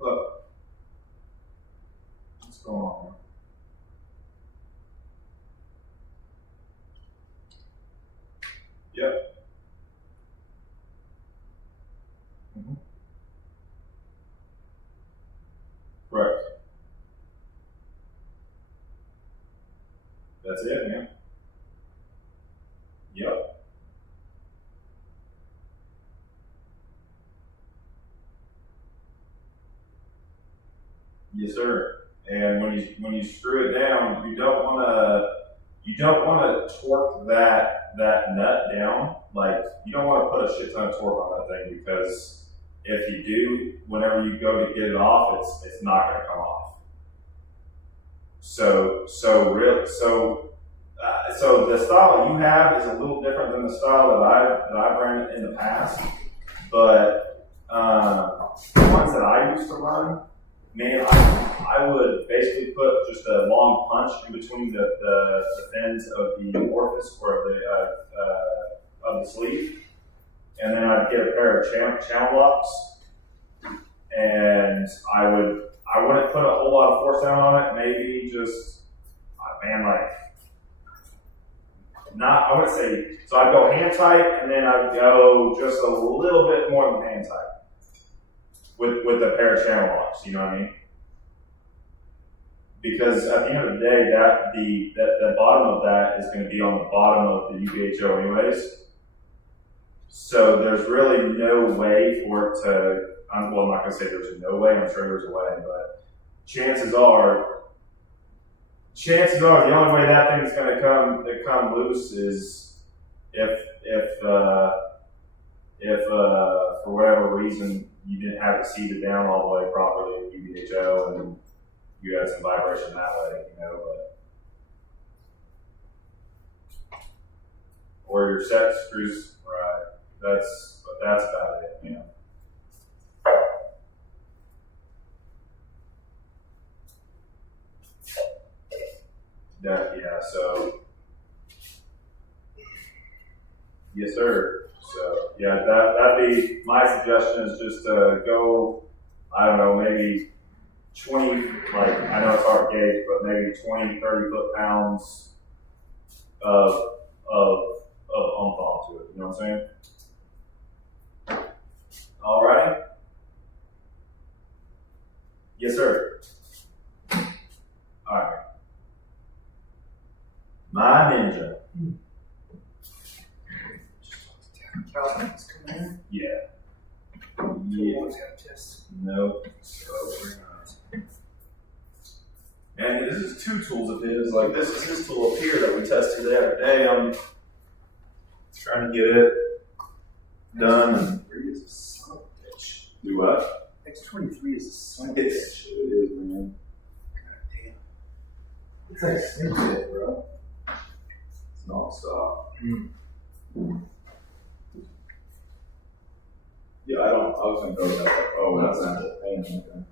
Look, what's going on? Yep. Mm-hmm. Correct. That's it, man. Yep. Yes, sir. And when you screw it down, you don't want to torque that nut down. Like, you don't want to put a shit ton of torque on that thing, because if you do, whenever you go to get it off, it's not going to come off. So the style that you have is a little different than the style that I've ran in the past. But the ones that I used to run, man, I would basically put just a long punch in between the fins of the orifice or of the sleeve, and then I'd get a pair of channel locks, and I wouldn't put a whole lot of force down on it. Maybe just, I wouldn't say. So I'd go hand tight, and then I'd go just a little bit more than hand tight with a pair of channel locks. You know what I mean? Because at the end of the day, the bottom of that is going to be on the bottom of the UBHO anyways. So there's really no way for it to. I'm not going to say there's no way. I'm sure there's a way, but chances are the only way that thing's going to come loose is if for whatever reason you didn't have it seated down all the way properly at UBHO and you had some vibration that way, or your set screws right. That's about it, So yes, sir. So that'd be my suggestion, is just to go, I don't know, maybe 20, like, I know it's hard to gauge, but maybe 20, 30 foot-pounds of oomph onto it. You know what I'm saying? All righty. Yes, sir. All right. My Ninja. Calvin's coming in? Yeah. Nope. So very nice. And this is two tools of his. Like, this is his tool up here that we tested the other day. I'm trying to get it done. X23 is a son of a bitch. Do what? X23 is a son of a bitch. It is, man. God damn. It's like sneak it, bro. It's non-stop. Yeah, I was gonna go with that. Oh, that's not the pain. Okay.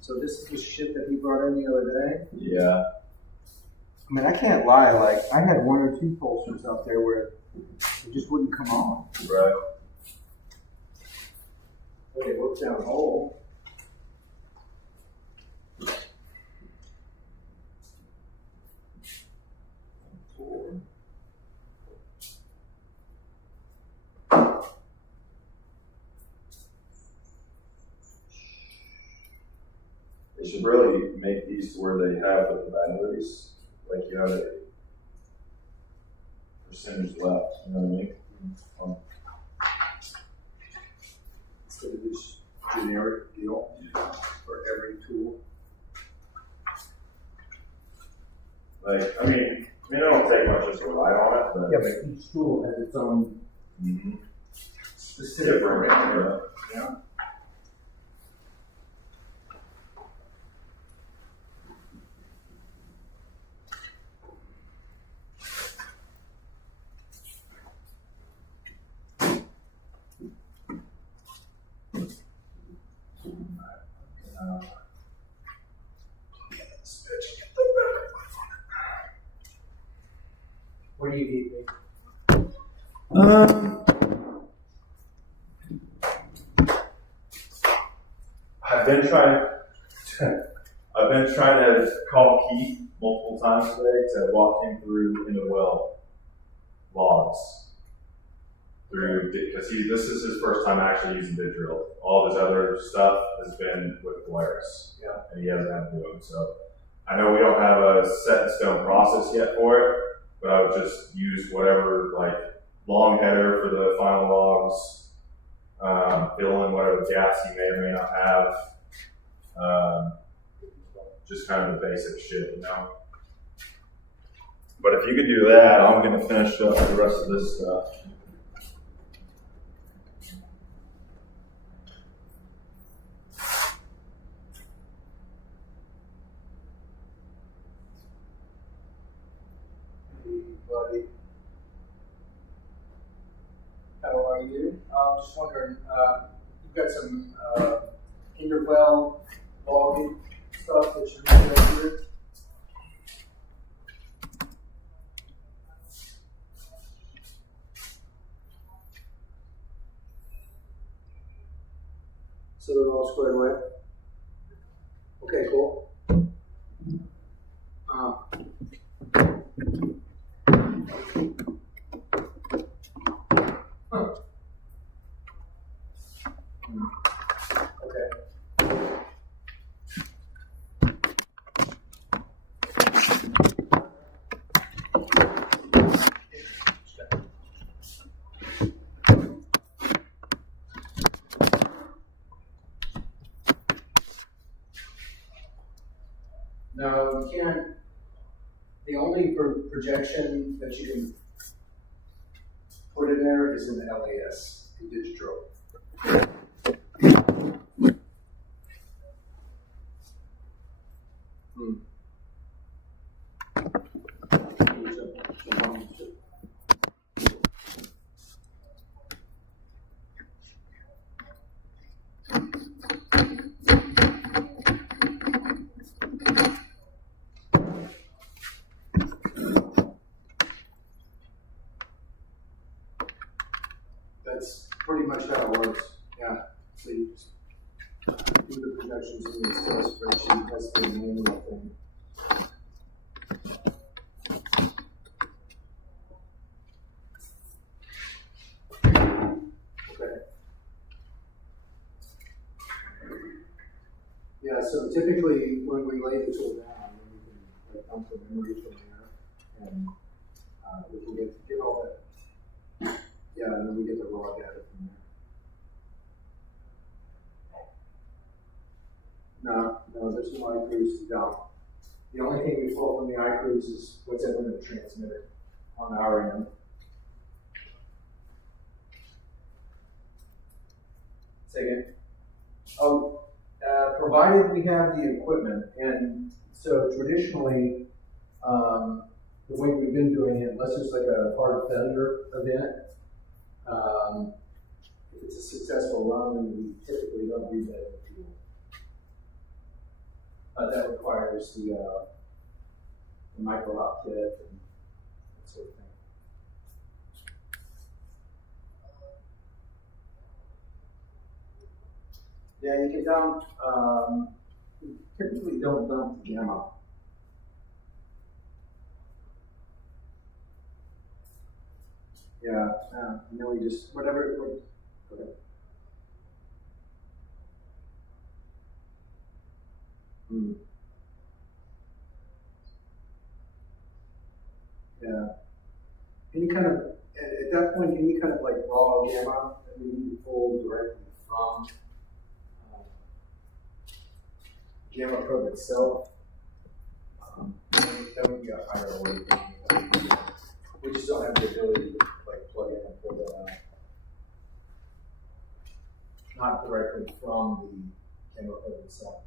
So this is the shit that he brought in the other day? Yeah. I mean, I can't lie, like, I had one or two pulsers out there where it just wouldn't come on. Right. But it worked down hole. They should really make these to where they have with the batteries, like you have a percentage left, you know what I mean? Instead of this generic deal for every tool. Like, I mean, it don't take much just to rely on it, but Yeah, but each tool has its own specific parameter. Yeah. What do you need, babe? Um, I've been trying. I've been trying to call Keith multiple times today to walk him through in the well logs. Through because this is his first time actually using Vidrill. All of his other stuff has been with Polaris. Yeah. And he hasn't had to do them. So I know we don't have a set in stone process yet for it, but I would just use whatever like long header for the final logs, fill in whatever gaps you may or may not have. Just kind of the basic shit, you know. But if you could do that, I'm gonna finish up the rest of this stuff. Hey, buddy. How are you? Just wondering, you've got some interwell logging stuff that you're doing here. So they're all squared away? Okay, cool. Okay. No, you can't. The only projection that you can put in there is in the LAS, in digital. That's pretty much how it works. Yeah. So you just do the projections in the Excel spreadsheet. That's the manual thing. Okay. Yeah. So typically, when we lay the tool down, we can like dump the memory from there, and we can get all that. Yeah, and then we get the raw data from there. No, there's no iCruise to dump. The only thing we pull from the iCruise is what's ever been transmitted on our end. Say again? Oh, provided we have the equipment, and so traditionally, the way we've been doing it, unless there's like a hard failure event, if it's a successful run, then we typically don't read that in the fuel. That requires the micro hop kit and that sort of thing. Yeah, you can dump, you typically don't dump the gamma. Yeah, and then we just, whatever, okay. Yeah. Any kind of, at that point, any kind of like raw gamma that we need to pull directly from gamma probe itself, that would be a higher order thing. We just don't have the ability to like plug in and pull that out. Not directly from the gamma probe itself.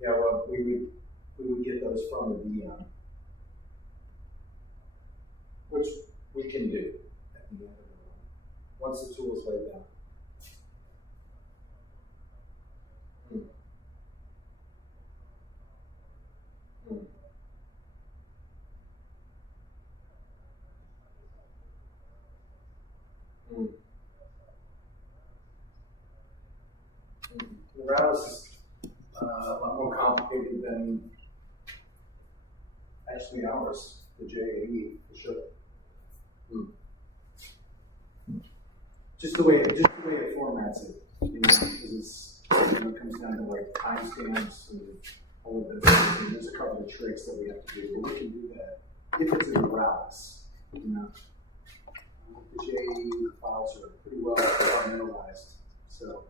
Yeah, well, we would get those from the VM, which we can do at the end of the run, once the tool is laid down. Browse is a lot more complicated than actually ours, the JAE, for sure. Just the way it formats it, you know, because it's, you know, it comes down to like timestamps and all of this. And there's a couple of tricks that we have to do, but we can do that if it's in the browse, you know. The JAE files are pretty well compartmentalized, so.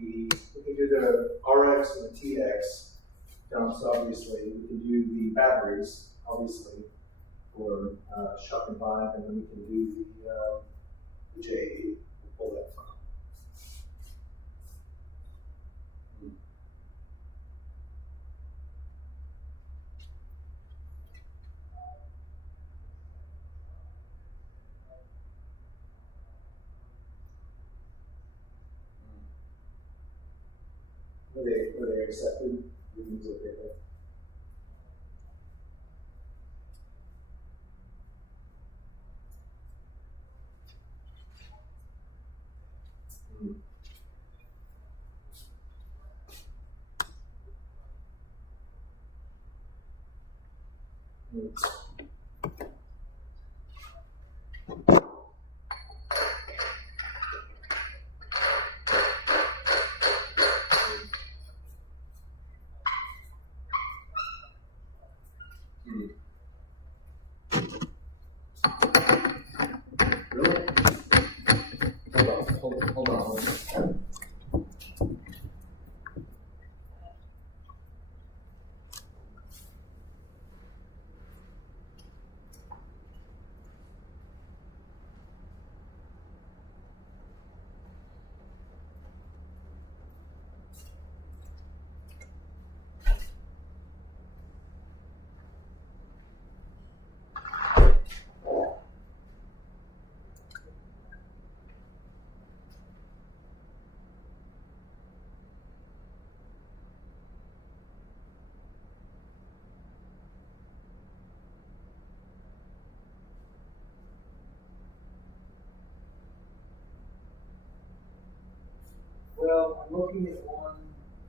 We can do the RX and the TX dumps, obviously. We can do the batteries, obviously, for shock and vibe, and then we can do the JAE. We'll pull that from. Were they accepted? Everything's okay there. Really? Hold on. Well, I'm looking at one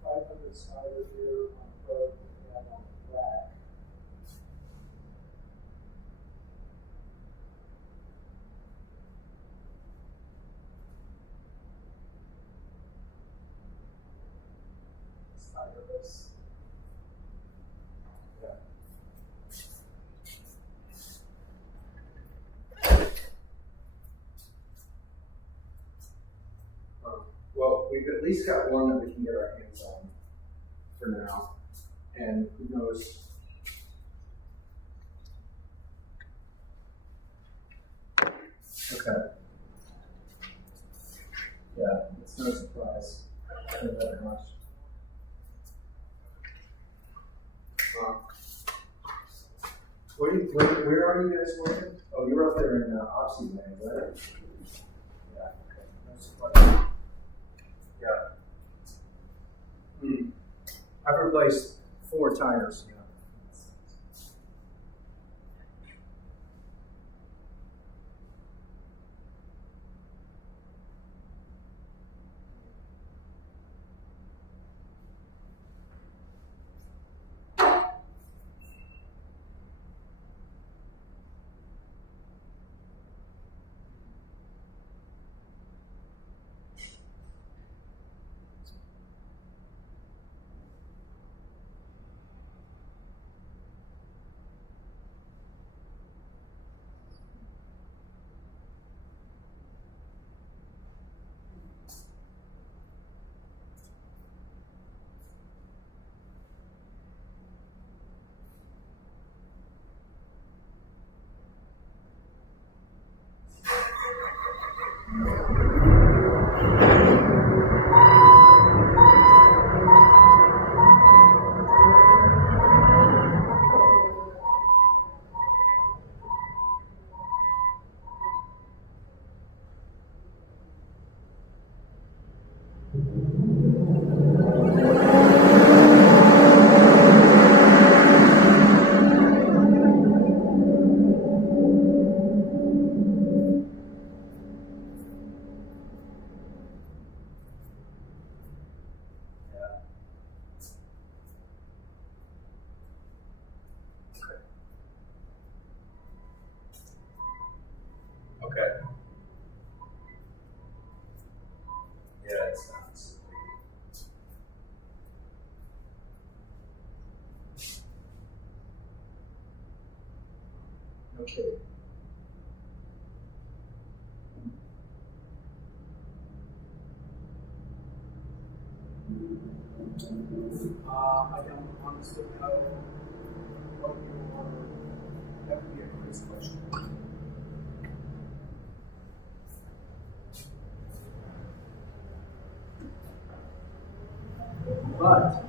500 slider here on Pro and on Black. Sliderless. Yeah. Well, we've at least got one that we can get our hands on for now, and who knows? Okay. Yeah, it's no surprise. Not very much. Where are you guys working? Oh, you're up there in Oxy land, right? Yeah, okay. No surprise. Yeah. I've replaced 4 tires. Yeah. Okay. I don't honestly know what you want to, that would be a Chris question. But,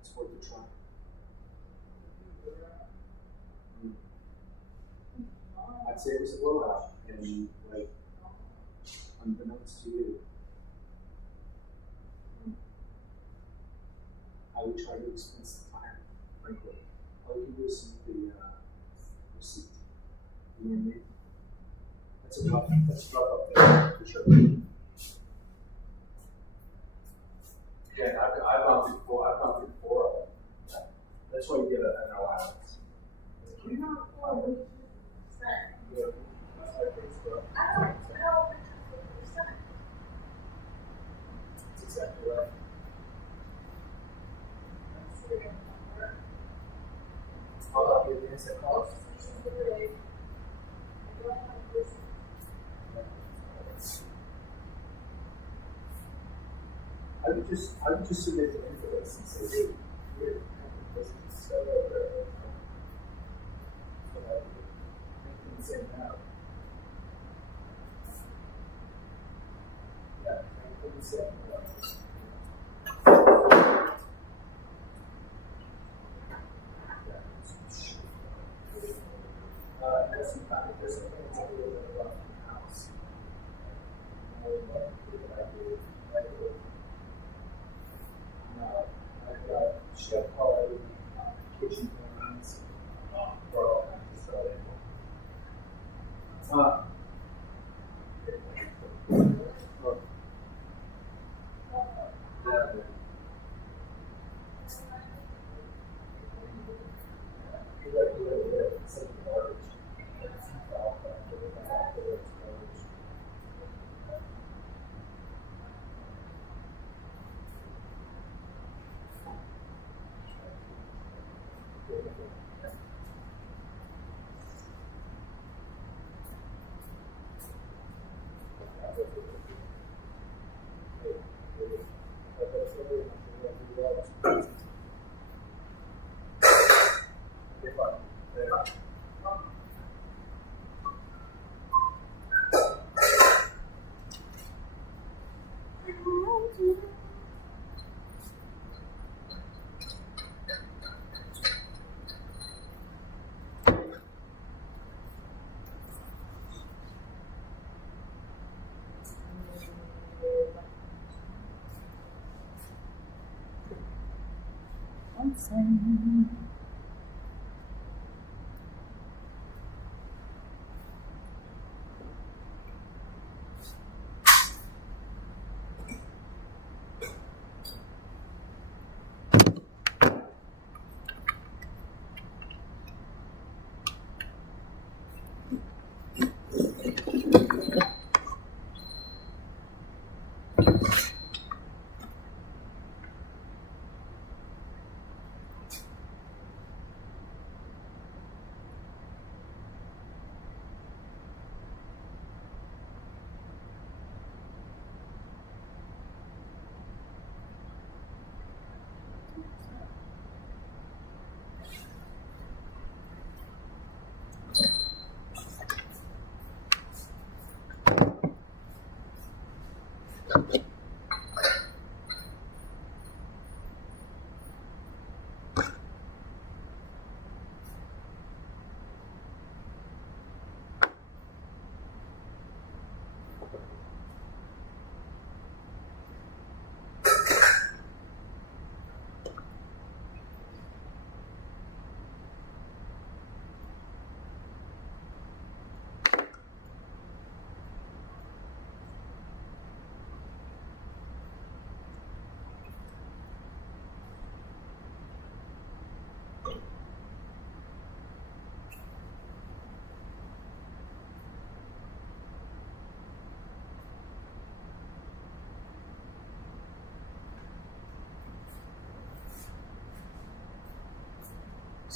it's worth a try. I'd say it was a blowout, and like, unbeknownst to you, I would try to expense the time, frankly. All you can do is submit the receipt. You know what I mean? That's a rough up there, for sure. Yeah, I've gone through four of them. That's why you get an allowance. You're not for Yeah. I don't know percent. That's exactly right. How about the advance that cost? I would just submit the invoice and say, hey, here, this is so rare. But I make them say no. Yeah, make them say no. That's some kind of business. It's a little bit about the house. I've got chef quality kitchen plans for all kinds of stuff. Yeah.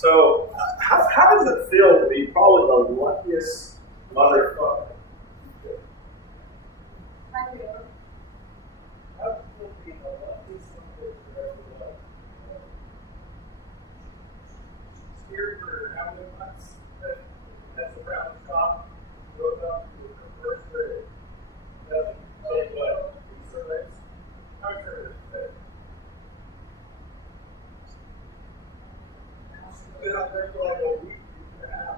So, how does it feel to be probably the luckiest motherfucker? I do. How does it feel to be the luckiest motherfucker you ever loved? Scared for how many months? That's around the top. Broke up with her first grade. Doesn't say what. Surveys. I'm sure it's been out there for like a week and a half.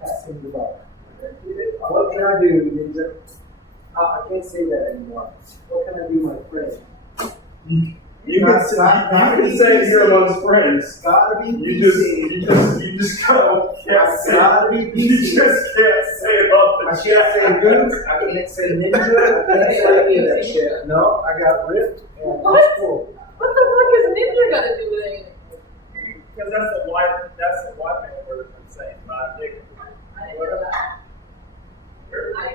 Pass him the buck. What can I do, Ninja? I can't say that anymore. What can I do, my friend? You can say you're amongst friends. Gotta be You just can't say. Gotta be You PC. just can't say it off I the can't say goose. I can't say ninja. I can't say any of that shit. No, I got ripped and What? it's cool. What the fuck is ninja got to do with anything? Because that's the white man word for saying my dick. I didn't know that. Sure. I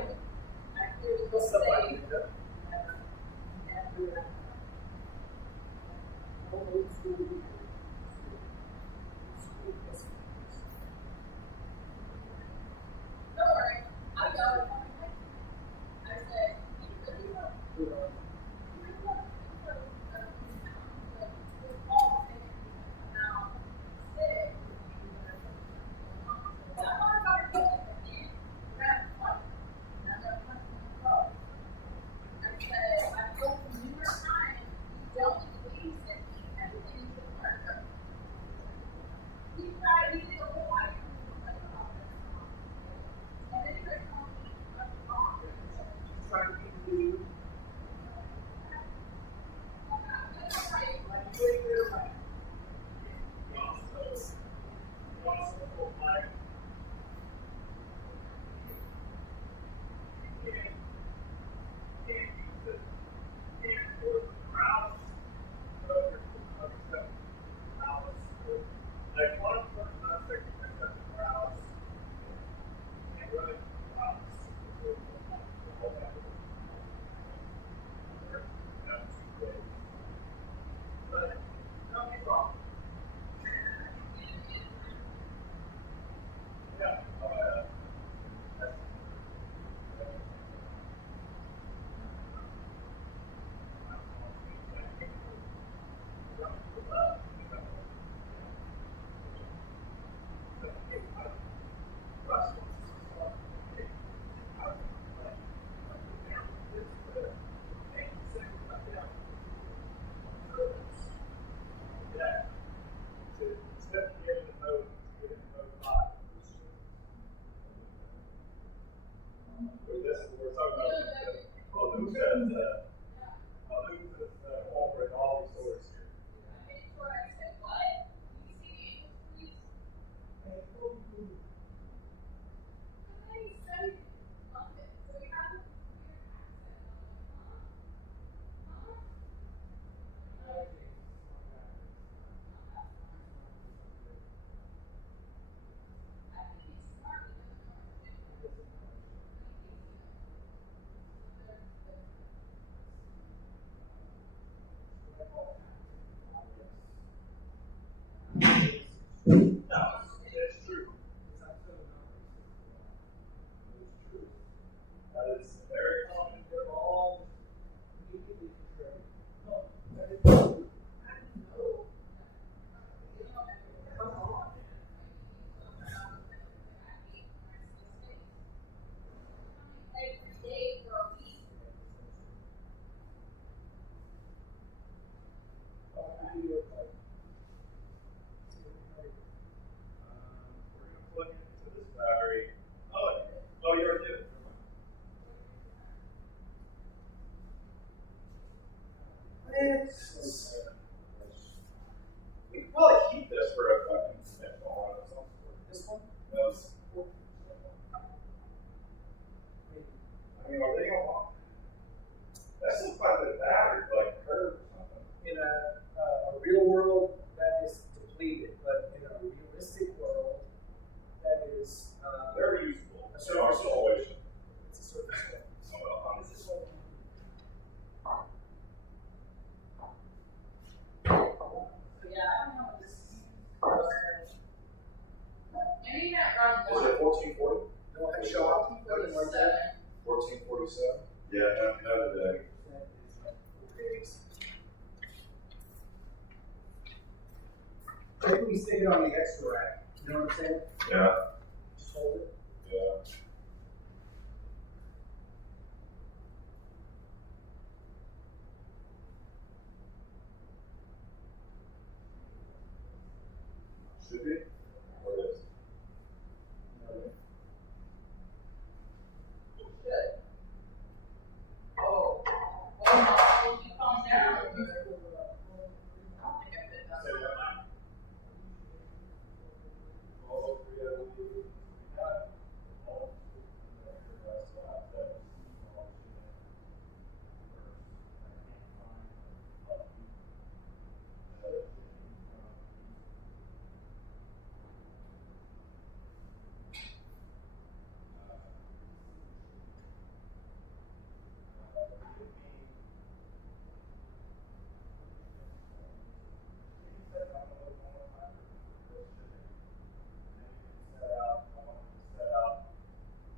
hear people Somebody say. did that. Don't worry, I know. I said, you really want to don't please send me everything into the video play. We're gonna plug into this battery. Oh, you already did it. We could probably keep this for a fucking conventional one or something. This one? Those. I mean, are they all? That's just quite a bit of battery for like a curve or something. In a real world, that is depleted, but in a realistic world, that is Very useful. a In our surface situation. It's a surface level. Oh, well, This is what Yeah, I don't know what this is. Maybe you can't run Is one. it 1440? no headshot, nothing like that. 1447? Yeah, another day. Maybe we stick it on the extra rack. You know what I'm saying? Yeah. Just hold it. Yeah. Should be? Or is? Good. Oh, well, you calm down. I don't think I fit that. Say what now? All three of them. Yeah. All. That's not that.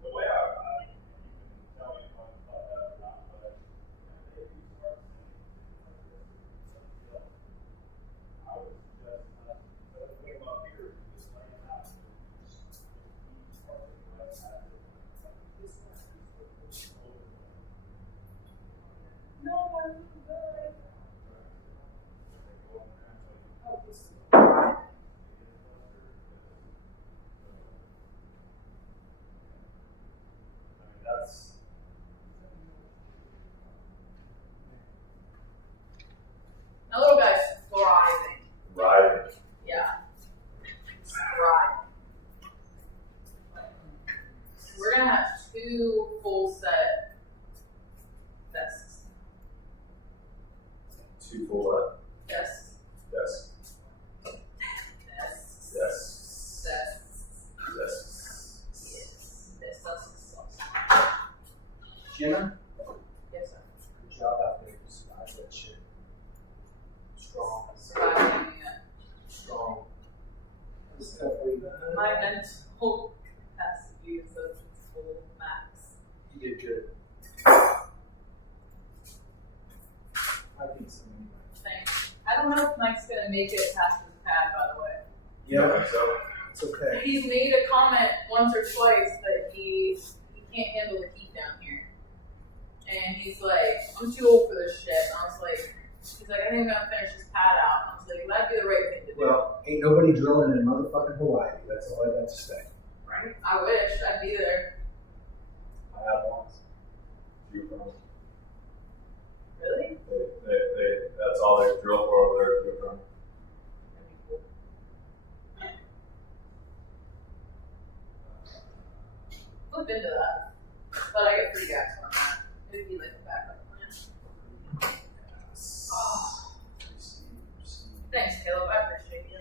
The way I mean, you can tell me if I'm about that or not, but if you start seeing I would suggest not, instead of putting them up here, just lay them out. No, I'm good. Oh, this. That's My little guy's thriving. right. Yeah. He's thriving. We're gonna have 2 full set desks. 2 full what? Desks. Yes. Desks. Yes. Desks. Yes. Yes. Desks. Jenna, Yes, sir. good job out there. You survived that shit. Strong. Surviving it. Strong. This is definitely My mental capacity is at its full max. You did good. I think so anyway. Thanks. I don't know if Mike's gonna make it past his pad, by the way. Yeah, So, it's okay. He's made a comment once or twice that he can't handle the heat down here. And he's like, I'm too old for this shit. And I was like, he's like, I think I'm gonna finish this pad out. And I was like, that'd be the right thing to do. Well, ain't nobody drilling in motherfucking Hawaii. That's all I got to say. Right? I wish I'd be there. I have one. Geothermal. Really? That's all they drill for over there, geothermal. That'd be cool. Look into that. But I get free gas on that. It'd be like a backup plan. Oh, thanks, Caleb. I appreciate you.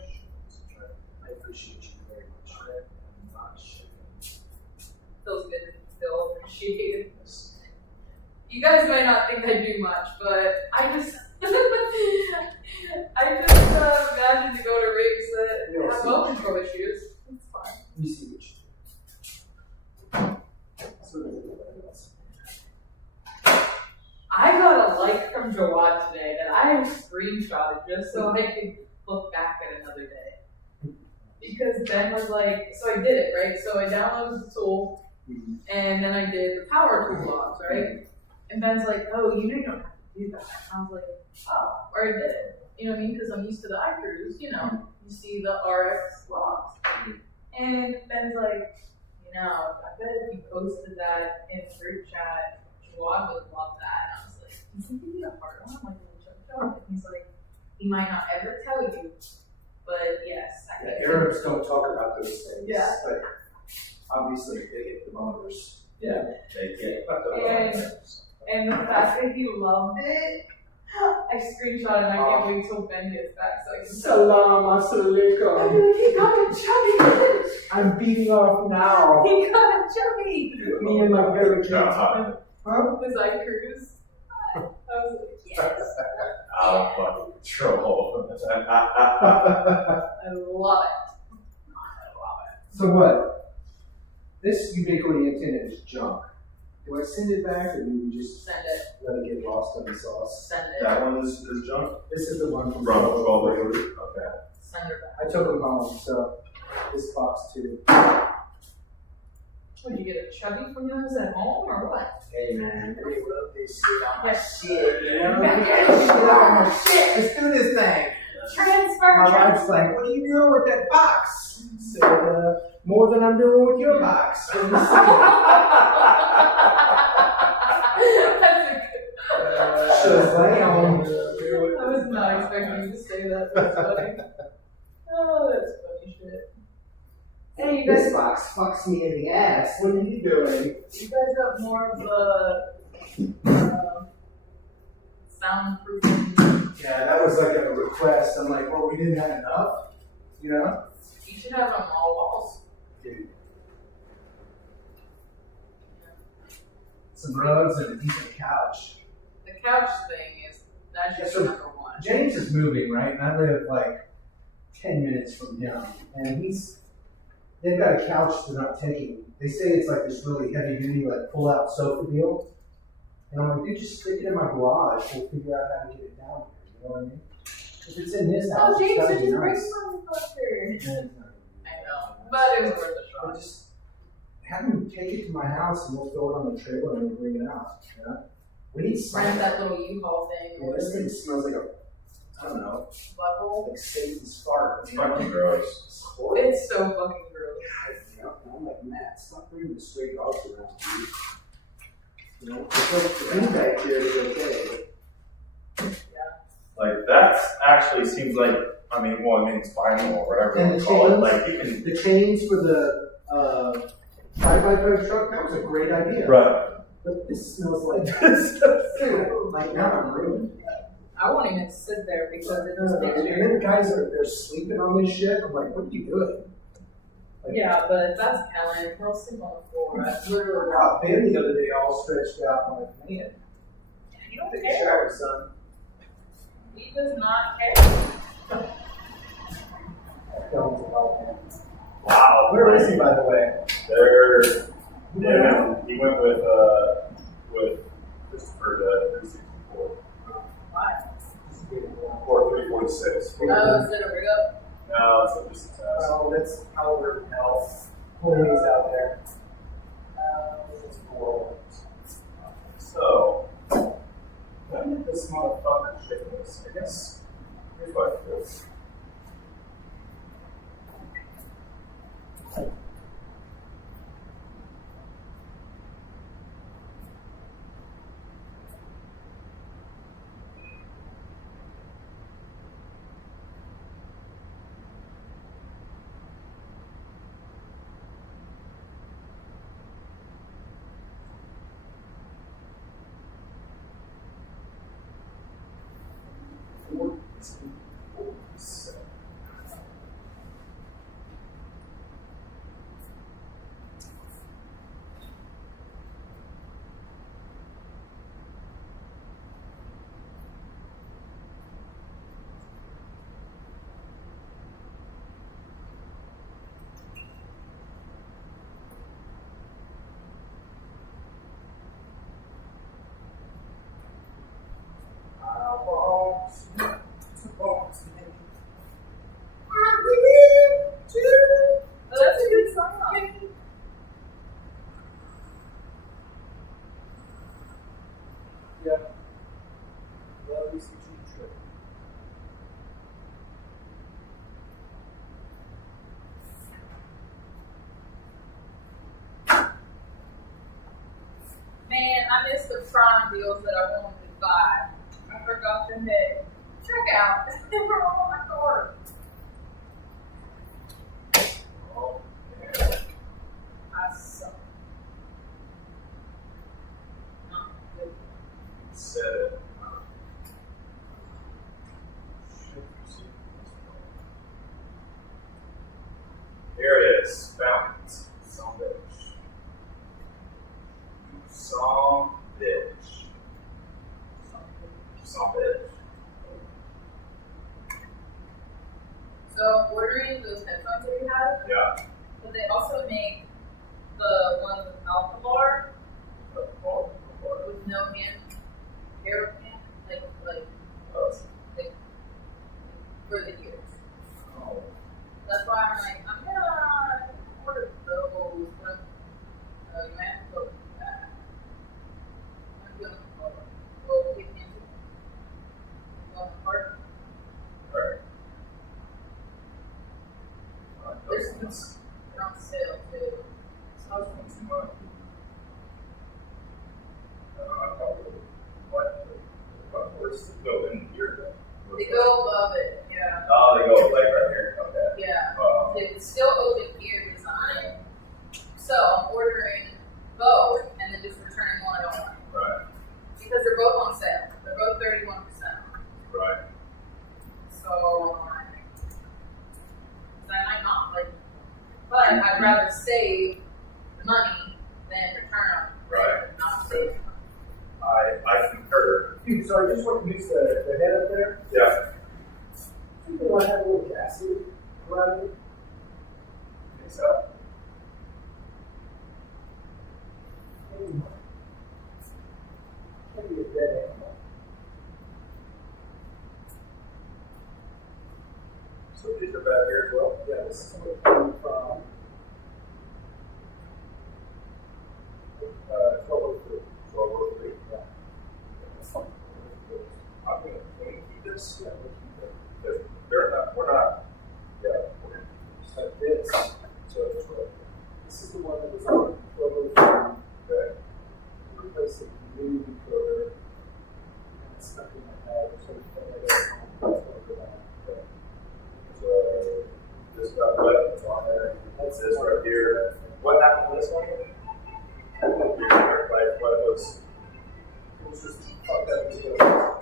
I appreciate you very much. I'm not shit. Feels good to feel appreciated. You guys might not think I do much, but I just imagine to go to rigs that have well control issues. It's fine. You see what you do. So does everybody else. I got a like from Jawad today that I screenshotted just so I could look back at another day. Because Ben was like, so I did it, right? So I downloaded the tool, and then I did the power tool logs, right? And Ben's like, oh, you know you don't have to do that. And I was like, oh, or I did it. You know what I mean? Because I'm used to the iCruise, you know, you see the RX logs. And Ben's like, you know, I bet if you posted that in group chat, Jawad would love that. And I was like, isn't he a hard one? Like a little joke. And he's like, he might not ever tell you, but yes. I think Arabs don't talk about those things. Yeah. But obviously, they get the boners. Yeah, they get. And the fact that he loved it, I screenshot and I can't wait till Ben gets back so I can Salam alaikum. He got a chubby. I'm beating off now. He got a chubby. Me and my very God. Huh? Was I cruise? I was like, yes. Out of fucking control. I love it. So what? This ubiquity antenna is junk. Do I send it back or do we just Send it. let it get lost in the sauce? Send it. That one is junk? This is the one from From 12 Okay. Send her back. I took them home, so this box too. Would you get a chubby from yours at home or what? Hey man, they wrote this shit on my Yeah. shit, you know? Yeah. Shit on my shit. Let's do this thing. Transfer. My wife's like, what are you doing with that box? I said, more than I'm doing with your box. When you see That's a good. Shazam. I was not expecting you to say that. That's funny. Oh, that's funny shit. Hey, you This guys, box fucks me in the ass. What are you doing? you guys got more of the soundproofing. Yeah, that was like a request. I'm like, well, we didn't have enough, you know? You should have it on all walls. Dude. Some rugs and a decent couch. The couch thing is that's just So- number one. James is moving, right? And I live like 10 minutes from him. And they've got a couch they're not taking. They say it's like this really heavy duty, like pull out sofa deal. And I'm like, dude, just stick it in my garage. We'll figure out how to get it down here. You know what I mean? If it's in his house, Oh, James, it's I gotta be just break nice. some cluster. Yeah, it's not gonna be I nice. know, but it was worth a But shot. just have him take it to my house and we'll throw it on the trailer and we'll bring it out. You know? We need Rent something. that little U-Haul thing Yeah, or this thing smells like I don't know, bubble. like Satan's fart. It's fucking gross. It's horrible. It's so fucking gross. You know, and I'm like, Matt, stop bringing the stray dogs around. Dude. You know, it's like the beanbag chair is okay. Like, that actually seems like, I mean, it's vinyl or whatever And you the call it. chains? Like, you can. The chains for the side-by-side truck, that was a great idea. Right. But this smells like this. Like now I'm ruined. I won't even sit there because it just And makes then you. the guys they're sleeping on this shit. I'm like, what are you doing? Yeah, but that's Kellen. He'll sleep on the floor. That's literally how Ben the other day all stretched out. I'm like, man, You don't take a care. shower, son. He does not care. That was a hell, man. Wow. Where is he, by the way? He went with Christopher to 364. Why? Or 346. Oh, is it a rig up? No, it's just a test. Well, that's Howard Health. Please out there. It's cool. So, when did this motherfucker ship this? I guess, here's what it is. Oh, that's a good song. Yeah. Love you, CG trip. I missed the Prime deals that I wanted to buy. I forgot to hit checkout. They were all on my card. Oh, yeah. I suck. Not good. Said it. Here it is. Found it. Some bitch. Some bitch. Some bitch. So I'm ordering those headphones that we have, Yeah. but they also make the ones with alpha with no hand, hair hand, like for the ears. Oh. That's why I'm like, I'm gonna order those, but you might have to go back. I'm doing go pick into go on the cart. Right. They're on sale too. So I was thinking, Too much. I probably what words go in here? they go above it, yeah. Oh, they go like right here. Okay. Yeah. It's still open ear design. So I'm ordering both and then just returning one I don't like. Right. Because they're both on sale. They're both 31%. Right. So I might not like, but I'd rather save the money than return them. Right. Not save. I concur. Dude, so I just want to use the head up there. Yeah. I think they want to have a little chassis around it. Think so? Maybe a dead animal. So these are back here as well? Yeah, this is what came from 1203. 1203. Yeah. I'm going to keep this. Yeah, we'll keep it. Because we're not, yeah, we're going to keep this. Like this. So it's right. This is the one that was on 1203. Okay. Replace the new encoder. And it's stuck in my head. So So this got buttons on there. That's this right here. What happened to this one? Like what it was? it was just fucked up together.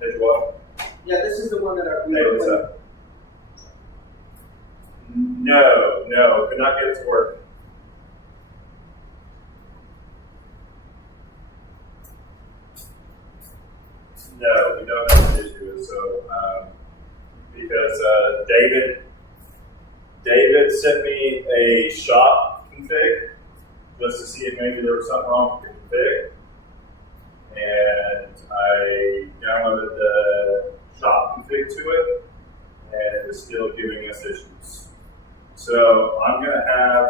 Did you what? Yeah, this is the one that I Hey, what's up? No, could not get it to work. No, we don't have an issue. So, because David sent me a shop config just to see if maybe there was something wrong with the config, and I downloaded the shop config to it, and it was still giving us issues. So I'm gonna have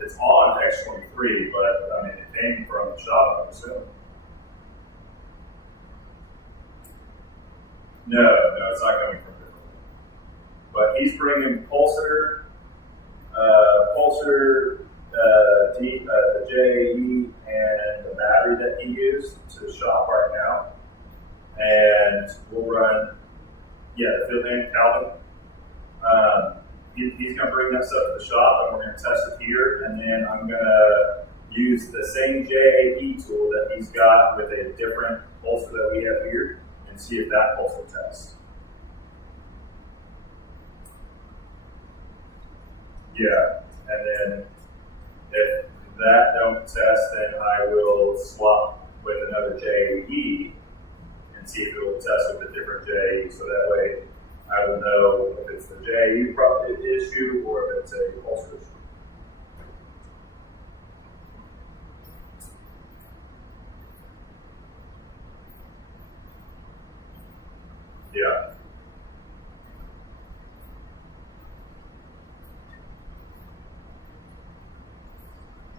it's on X23, but I mean it came from the shop, I'm assuming. No, it's not coming from there. But he's bringing Pulsar, the JAE, and the battery that he used to the shop right now. And we'll run, the field name, Calvin. He's going to bring that stuff to the shop, and we're going to test it here. And then I'm going to use the same JAE tool that he's got with a different pulsar that we have here, and see if that pulsar tests. Yeah, and then if that don't test, then I will swap with another JAE and see if it will test with a different JAE. So that way I will know if it's the JAE issue or if it's a pulsar issue. Yeah.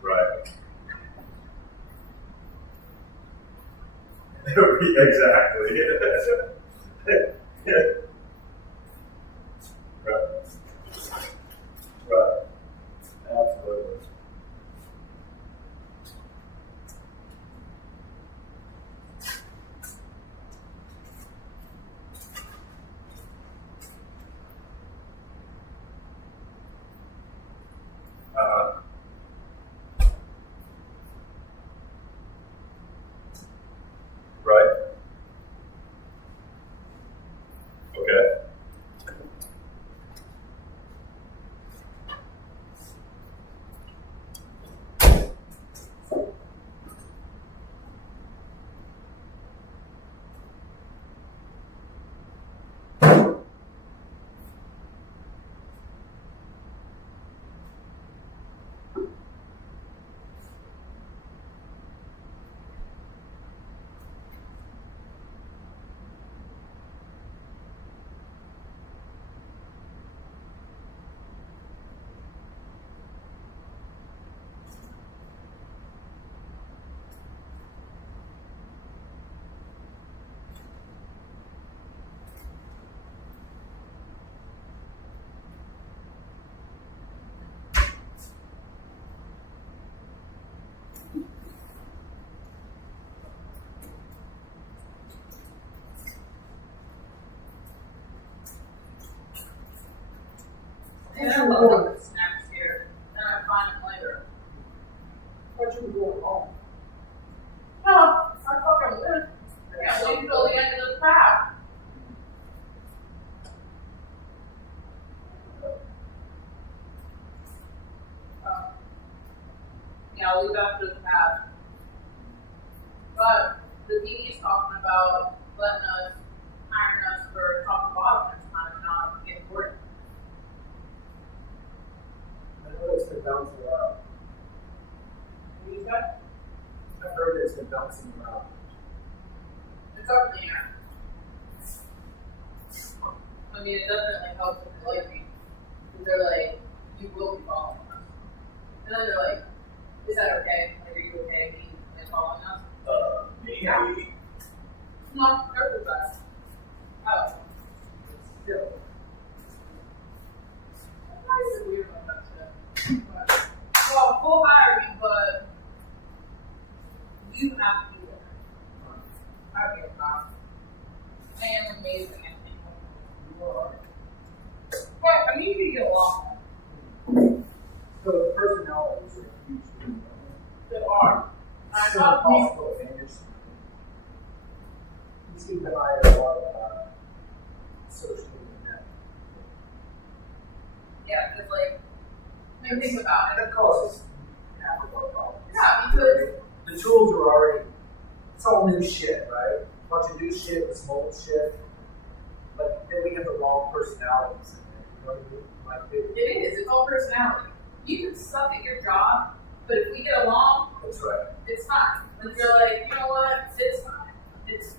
Right. Exactly. Right. thought you were going home. No, I fucking live. Yeah, so you till the end of the path. Yeah, I'll leave after the path. But the PD is talking about letting us, hiring us for top to bottom next time and not getting bored. I know it's been bouncing around. What do you say? I've heard it's been bouncing around. It's up in the air. I mean, it definitely helps if they like me. Because they're like, you will be following us. And then they're like, is that okay? Like, are you okay being like, following us? Maybe. No, they're the best. Oh. Still. Why is it weird about that shit? But, well, we'll hire you, but you have to do it. I don't give a fuck. I am amazing at things. You are. But I need to get along. So the personalities are huge thing. They are. I So thought you. possible advantage. You seem to hire a lot of social media. Yeah, because like, think about it. And of course, it's half of our problem. Yeah, because The tools are already, it's all new shit, right? Bunch of new shit with some old shit. But then we have the wrong personalities in there. You know what I mean? Like, it is. It's all personality. You can suck at your job, but if we get along, that's right. it's fine. If you're like, you know what, it's fine. It's.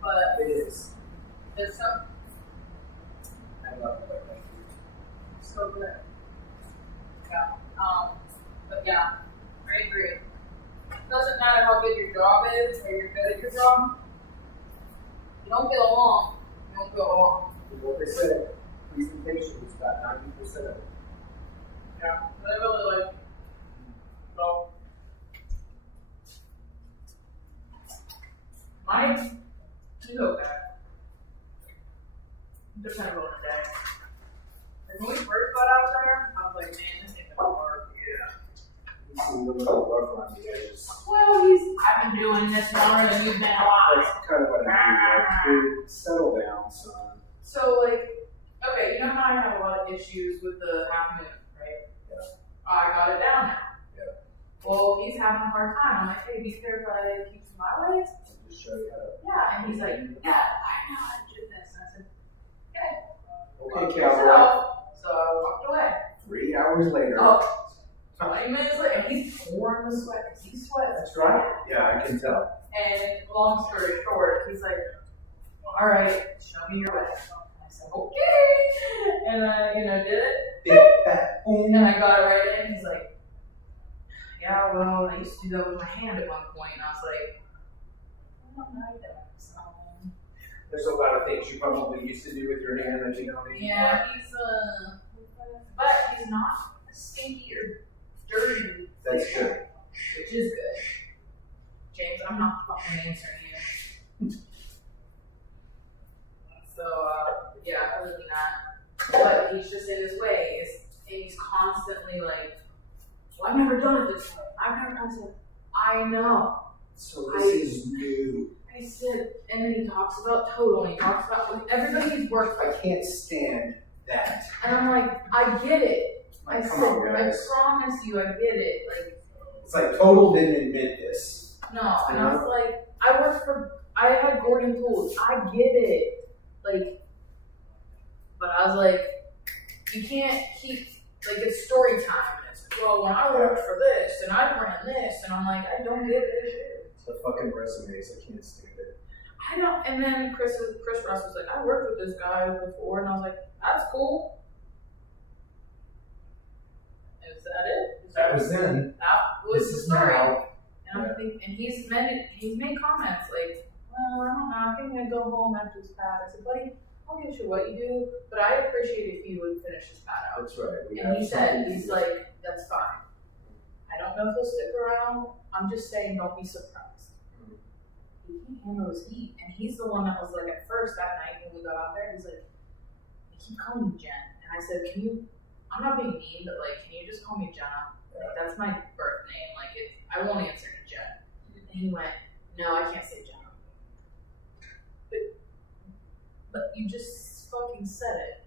But It is. there's some I love it like that. so good. Yeah. But yeah, I agree. Doesn't matter how good your job is or you're good at your job. You don't get along. You don't go along. What they said, presentation is about 90% of it. Yeah. But I really like. So. Mine is okay. Depends on the day. Like when we first got out there, I was like, man, this ain't gonna work. You seem a little rough around the edges. Well, I've been doing this longer than you've been alive. That's kind of what I mean. Dude, settle down, son. So, like, okay, you know how I have a lot of issues with the half moon, right? Yeah. I got it down now. Yeah. Well, he's having a hard time. I'm like, hey, do you care if I keep my way? Just show you how to. Yeah, and he's like, yeah, I know how to do this. And I said, okay. Okay, cowboy. So I walked away. 3 hours later. Oh, 20 minutes later, and he's pouring the sweat because he sweats. That's right. Yeah, I can tell. And long story short, he's like, all right, show me your way. I said, okay. And I, did it. Big fat boom. And I got it right in. He's like, yeah, well, I used to do that with my hand at one point. And I was like, I don't know that. So, There's a lot of things you probably used to do with your hand that you don't anymore. yeah, but he's not stinky or dirty. That's good. Which is good. James, I'm not fucking answering you. So, yeah, other than that. But he's just in his ways, and he's constantly like, well, I've never done it this way. I've never done it. I know. So this is new. I said, and then he talks about total, and he talks about with everybody he's worked I with. can't stand that. And I'm like, I get it. I Like, said, come on, I guys. promise you, I get it. Like, It's like Total didn't invent this. no, and I was like, I had Gordon tools. I get it. Like, but I was like, you can't keep, like, it's story time. And it's, well, when I worked for this, and I ran this, and I'm like, I don't get this shit. It's the fucking resumes. I can't stand it. I don't, and then Chris Ross was like, I worked with this guy before, and I was like, that's cool. Is that it? That was then. That was This the is story. now. And I'm thinking, and he's made comments like, well, I don't know, I think I'm gonna go home after this pad. I said, buddy, I don't give a shit what you do, but I appreciate if you would finish this pad out. That's right. We And have he said, something he's to do. like, that's fine. I don't know if he'll stick around. I'm just saying, don't be surprised. He can't handle his heat. And he's the one that was like, at first that night when we got out there, he's like, they keep calling me Jen. And I said, I'm not being mean, but like, can you just call me Jenna? Like, that's my birth I won't answer to Jen. And he went, no, I can't say Jenna. But you just fucking said it.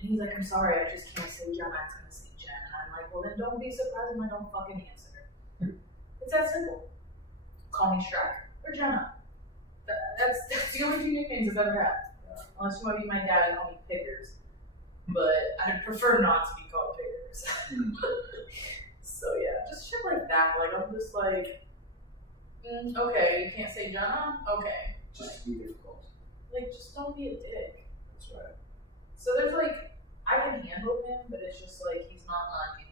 And he's like, I'm sorry, I just can't say Jenna, it's gonna say Jen. And I'm like, well then don't be surprised when I don't fucking answer. It's that simple. Call me Shrek or Jenna. That's the only two nicknames I've ever had. Unless you want to be my dad and call me Pickers. But I'd prefer not to be called Pickers. So yeah, just shit like that. Like I'm just like, okay, you can't say Jenna? Okay. Just be difficult. Like just don't be a dick. That's right. So there's like, I can handle him, but it's just like, he's not like,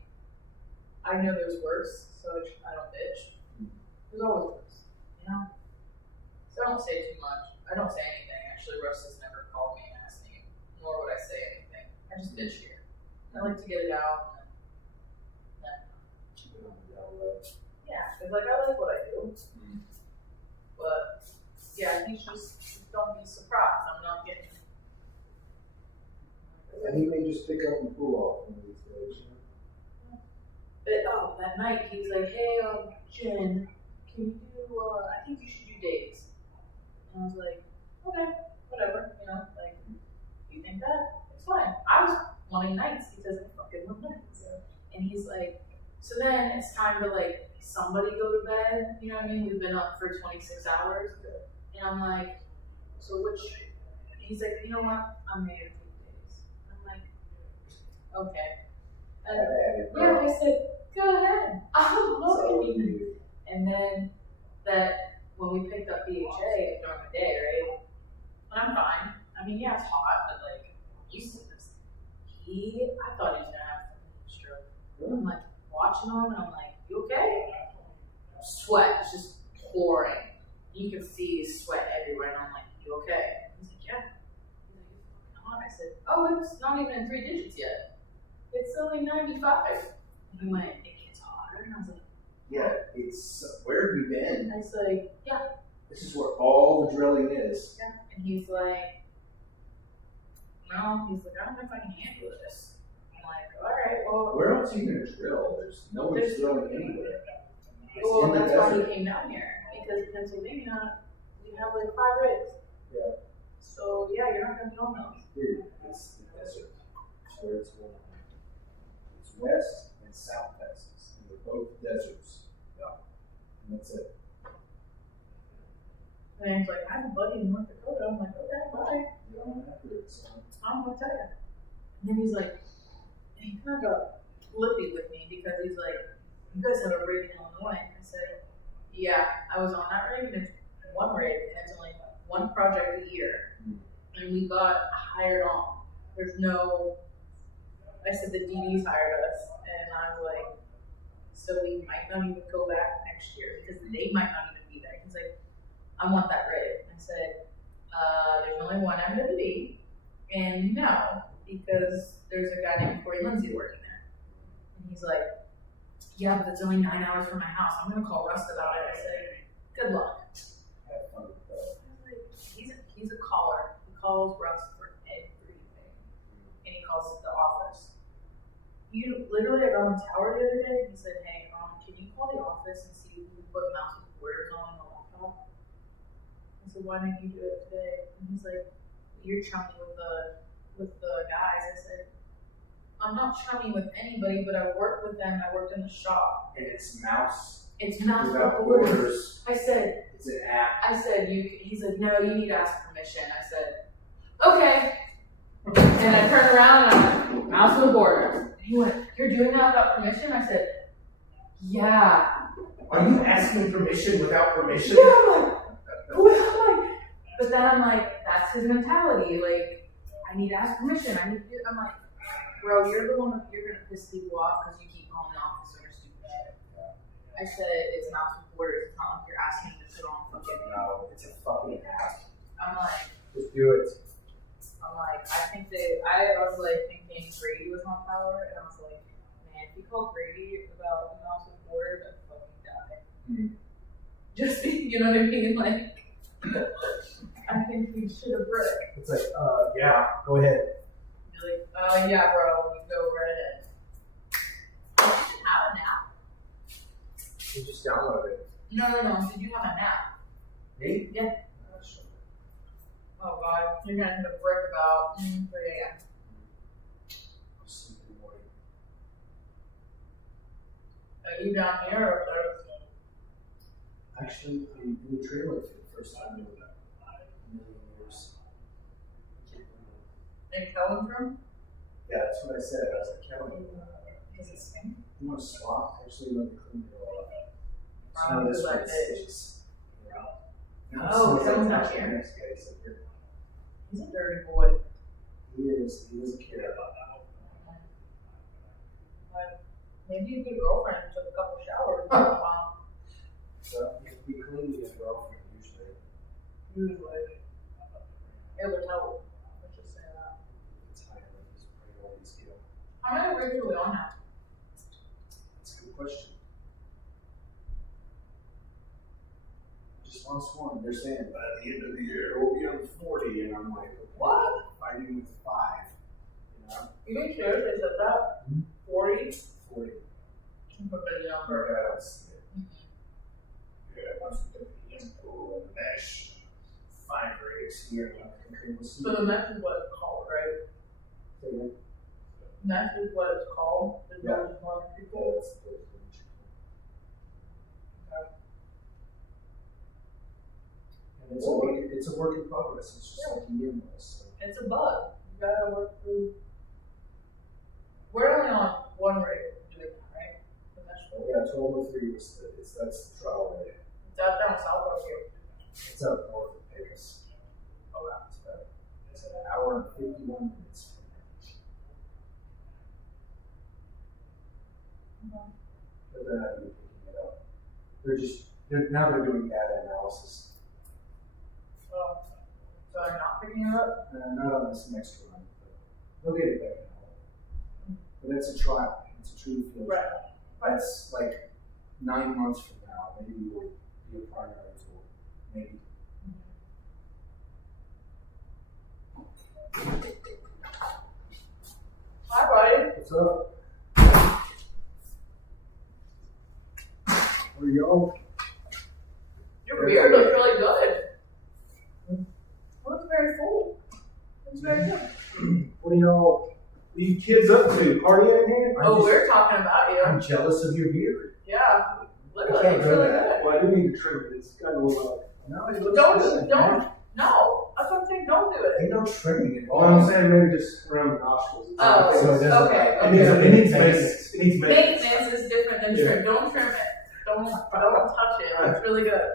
I know there's worse, so I don't bitch. There's always worse, you know? So I don't say too much. I don't say anything. Actually, Russ has never called me and asked me, nor would I say anything. I just bitch here. I like to get it out. And Keep it on the down low. yeah, because like, I like what I do. But yeah, he's just don't be surprised. I'm not getting. And he may just pick up and pull off one of these days. But that night he was like, "Hey, Jen, can you do? I think you should do dates." And I was like, "Okay, whatever. You know, like, you think that? It's fine." I was wanting nights because I fucking love nights. And he's like, "So then it's time to like somebody go to bed. You know what I mean? We've been up for 26 hours." And I'm like, "So which?" And he's like, "You know what? I'm married for days." And I'm like, "Okay." Yeah, I said, go ahead. I'm looking at you. And then that when we picked up BHA during the day, right? And I'm fine. I mean, yeah, it's hot, but like, I'm used to this. I thought he was gonna have a stroke. I'm like watching him, and I'm like, you okay? Sweat is just pouring. You can see sweat everywhere, and I'm like, you okay? He's like, yeah. He's like, it's fucking hot. I said, oh, it's not even in 3 digits yet. It's only 95. And he went, it gets hotter. And I was like, Yeah, it's, where have you been? I was like, yeah. This is where all the drilling is. Yeah. And he's like, no. He's like, I don't know if I can handle this. I'm like, all right, well. Where else are you going to drill? No one's drilling anywhere. It's Well, in the that's why desert. he came down here. Because Pennsylvania, we have like 5 rigs. Yeah. So, yeah, you're not going to be on those. Dude, it's the desert. It's where it's going. It's West and South Texas. And they're both deserts. Yeah. And that's it. And he's like, I have a buddy in North Dakota. I'm like, okay, bye. You don't have to, son. I'm going to tell you. And then he's like, he kind of got flippy with me because he's like, you guys have a rig in Illinois. I said, yeah, I was on that rig, and it's one rig, and it's only one project a year. And we got hired on. There's no, I said the DDs hired us, and I was like, so we might not even go back next year because they might not even be there. He's like, I want that rig. I said, there's only one MWD, and no, because there's a guy named Corey Lindsay working there. And he's like, yeah, but it's only 9 hours from my house. I'm gonna call Rust about it. I said, good luck. Have fun with that. I was like, he's a caller. He calls Rust for everything. And he calls the office. You literally, I got on Tower the other day. He said, hey, can you call the office and see who put mouse and borders on the laptop? I said, why didn't you do it today? And he's like, you're chummy with the guys. I said, I'm not chummy with anybody, but I work with them. I worked in the shop. And it's mouse. It's mouse Without with borders. borders. I said, It's an app. I said, he's like, no, you need to ask permission. I said, okay. And I turned around and I'm like, mouse with borders. And he went, you're doing that without permission? I said, yeah. Are you asking permission without permission? Yeah, I'm like, but then I'm like, that's his mentality. Like, I need to ask permission. I'm like, bro, you're the one, you're going to piss people off because you keep calling the officer stupid shit. I said, it's mouse with borders. It's not like you're asking me to put on fucking. No, it's a fucking app. I'm like, Just do it. I was like thinking Grady was on power, and I was like, man, if you call Grady about the mouse with borders, I'd fucking die. Mm-hmm. Just, you know what I mean? Like, I think we should have brick. It's like, yeah, go ahead. You're like, yeah, bro, you go right ahead. Have a nap. You just download it. No. Did you have a nap? Me? Yeah. Sure. Oh God, you're gonna hit a brick about 3 a.m. I'll sleep in the morning. Are you down here or up there? Actually, I'm in the trailer for the first time in a million years. In Kellen's room? Yeah, that's what I said. I was like, Kelly, Does it stink? you want to swap? Actually, let me clean it all up. Probably this like one's it. just, Oh, Kellen's not here. Next guy's up here. He's a dirty boy. He doesn't care. Maybe a good girlfriend who took a couple showers once in a while. So, you have to be clean to get a girlfriend, usually. Usually. It would help. Let's just say that. It's higher than his priority scale. How many weeks are we on now? That's a good question. Just lost one. They're saying by the end of the year we'll be on 40, and I'm like, okay, What? fighting with 5. You know? You being serious? They said that? 40? 40. But the number. Yeah, that's it. Yeah, once we get the info and the mesh, 5 rigs here. Okay, we'll see. So the mesh is what it's called, right? Say again? Mesh is what it's called. It's Yeah. not just one Yeah, people. that's good. And it's a work in progress. It's just like you know. So. It's a bug. You gotta work through. We're only on one rig doing that, right? The mesh rig. Yeah, 1203 was that's the trial rate. That's down south of here. It's up north of Vegas. Oh, that's better. It's an hour and 51 minutes from there. But they're not even picking it up. Now they're doing data analysis. Oh, so I'm not picking it up? Not on this next run, but they'll get it back now. But that's a trial. It's a true field Right. trial. That's like 9 months from now. Maybe we'll be a primary tool. Maybe. Hi, buddy. What's up? Where y'all? Your beard looks really good. Looks very full. Looks very good. What are you kids up to? Partying here? Oh, we're talking about you. I'm jealous of your beard. Yeah. Literally, can't it's go really that. good. Well, I do need to trim it. It's got a little. No, it looks Don't, good. don't, no. That's what I'm saying, don't do it. Ain't no trimming it. All I'm saying, maybe just around the nostrils. It's Oh, okay. So it doesn't- okay, It needs, okay. it needs maintenance. It needs maintenance. Maintenance is different than Yeah. trim. Don't trim it. Don't touch it. It looks really good.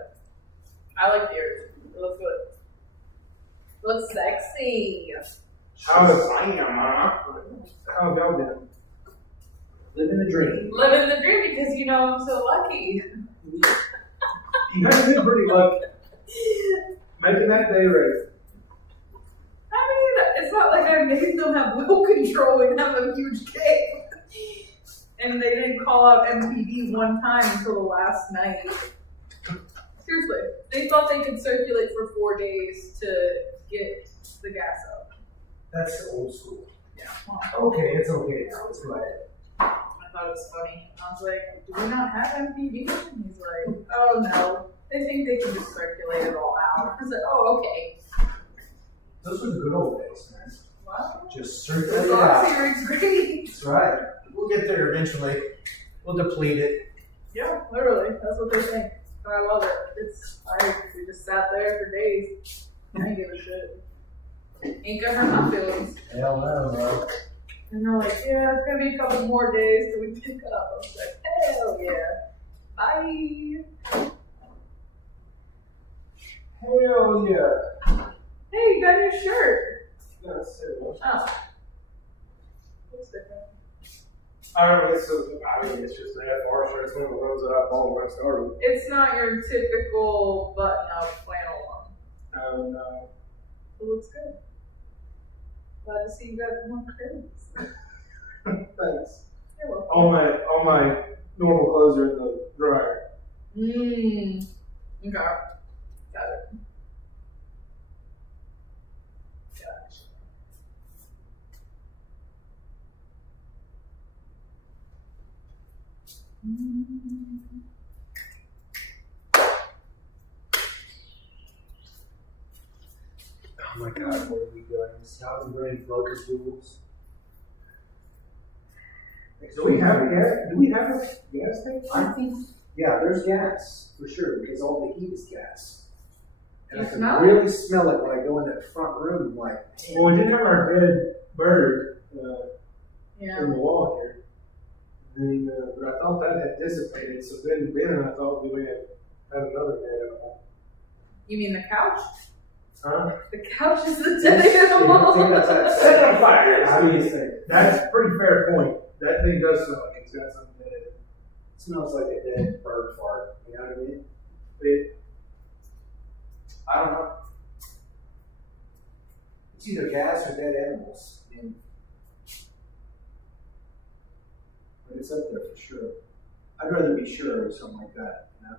I like the ears. It looks good. Looks sexy. How have y'all been? Living the dream. Living the dream because you know I'm so lucky. You have been pretty lucky. Making that day rate. I mean, it's not like I made them have will control and have a huge cake. And they didn't call out MPD one time until the last night. Seriously, they thought they could circulate for 4 days to get the gas up. That's old school. Yeah. Okay, it's okay now. Let's go ahead. I thought it was funny. I was like, do we not have MPD? And he's like, oh no. They think they can just circulate it all out. I was like, oh, okay. Those were the good old days, man. What? Just The circulate it box out. here is great. That's right. We'll get there eventually. We'll deplete it. Yeah, literally. That's what they think. And I love it. We just sat there for days. I didn't give a shit. Ain't gonna hurt my feelings. Hell no, bro. And they're like, yeah, it's gonna be a couple more days till we pick up. I was like, hell yeah. Bye. Hell yeah. Hey, you got a new shirt. That's it. Oh. Looks different. I don't know. It's just the FR shirt. It's one of the ones that I bought when I started. It's not your typical button-up flannel one. No. It looks good. Glad to see you got more clothes. Thanks. You're welcome. All my normal clothes are in the dryer. Mmm. Okay. Got it. Gotcha. Oh my God, what are we doing? Stop and bring broken tools. Do we have a gas tank? I think, yeah, there's gas, for sure, because all the heat is gas. And You I can smell it? really smell it when I go in that front room, like, Well, we did have our dead bird Yeah. in the wall here. Then, but I thought that had dissipated. So then Ben and I thought we may have had another dead animal. You mean the couch? Huh? The couch is the dead yeah, animal. Set on fire. How do you think? That's a pretty fair point. That thing does smell like it's got something in it. It smells like a dead bird fart, you know what I mean? I don't know. It's either gas or dead animals. I mean, but it's up there for sure. I'd rather be sure of something like that, you know?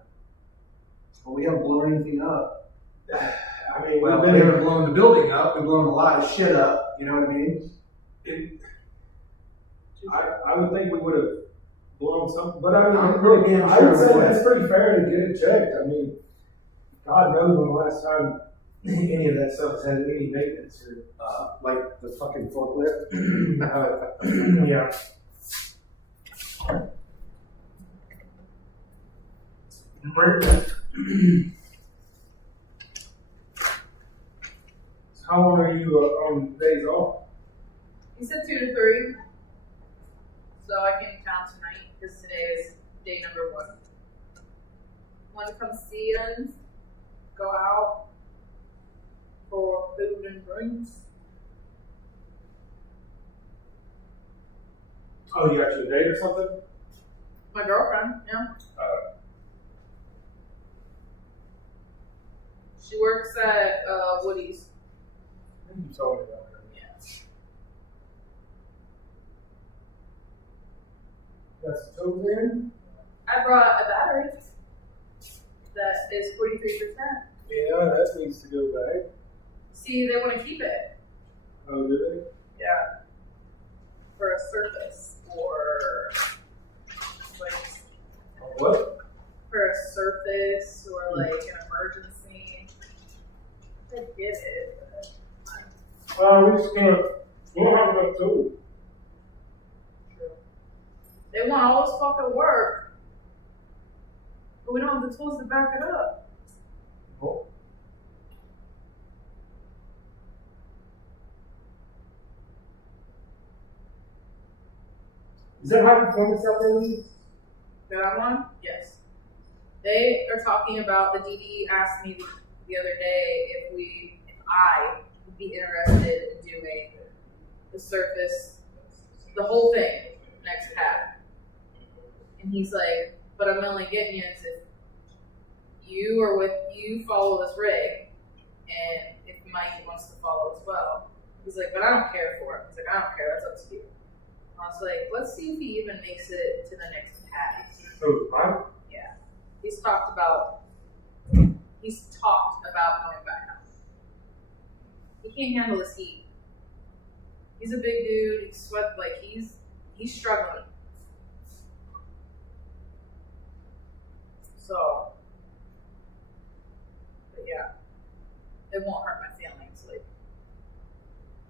But we haven't blown anything up. I mean, Well, we've we been haven't blown the building up. We've blown a lot of shit up, you know what I mean? I would think we would have blown something, but I mean, I'm pretty damn I would sure say we that's pretty fair to get it checked. I mean, God knows when the last time any of that stuff has had any maintenance or. Like the fucking forklift. Yeah. How long are you on days off? He said 2 to 3. So I came to town tonight because today is day number 1. Want to come see us? Go out for food and drinks. Oh, you got your date or something? My girlfriend, yeah. She works at Woody's. I think you told me about her. Yeah. Got some tools in? I brought a battery that is 43%. Yeah, that needs to go back. See, they want to keep it. Oh, do they? Yeah. For a surface or like What? for a surface or like an emergency. I get it, but Well, we just can't. We don't have enough tools. they want all this fucking work, but we don't have the tools to back it up. Oh. Is that high performance out there, Lee? That one? Yes. They are talking about, the DD asked me the other day if I would be interested in doing the surface, the whole thing, next cab. And he's like, but I'm only getting you if you follow this rig, and if Mike wants to follow as well. He's like, but I don't care for it. He's like, I don't care, that's up to you. I was like, let's see if he even makes it to the next cab. Oh, mine? Yeah. He's talked about going back home. He can't handle this heat. He's a big dude, he's struggling. So, but yeah. It won't hurt my feelings, like,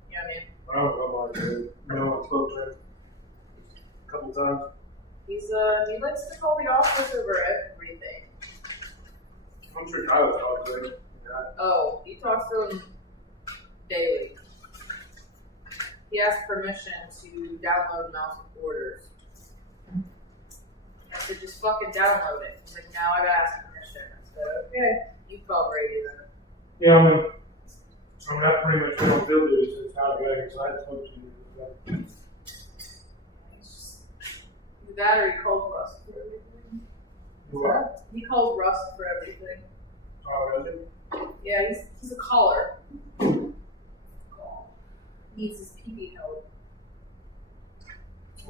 you know what I mean? I don't know about it. No, I spoke to him a couple times. He likes to call the office over everything. I'm sure Tyler talked to him. Oh, he talks to him daily. He asked permission to download mouse orders. I said, just fucking download it. He's like, now I gotta ask permission. I said, okay, you call Brady then. Yeah, I mean, I pretty much went on field duty since Tyler got here, so I spoke to him. The battery calls Rust for everything. What? He calls Rust for everything. Oh, really? Yeah, he's a caller. He needs his PB help.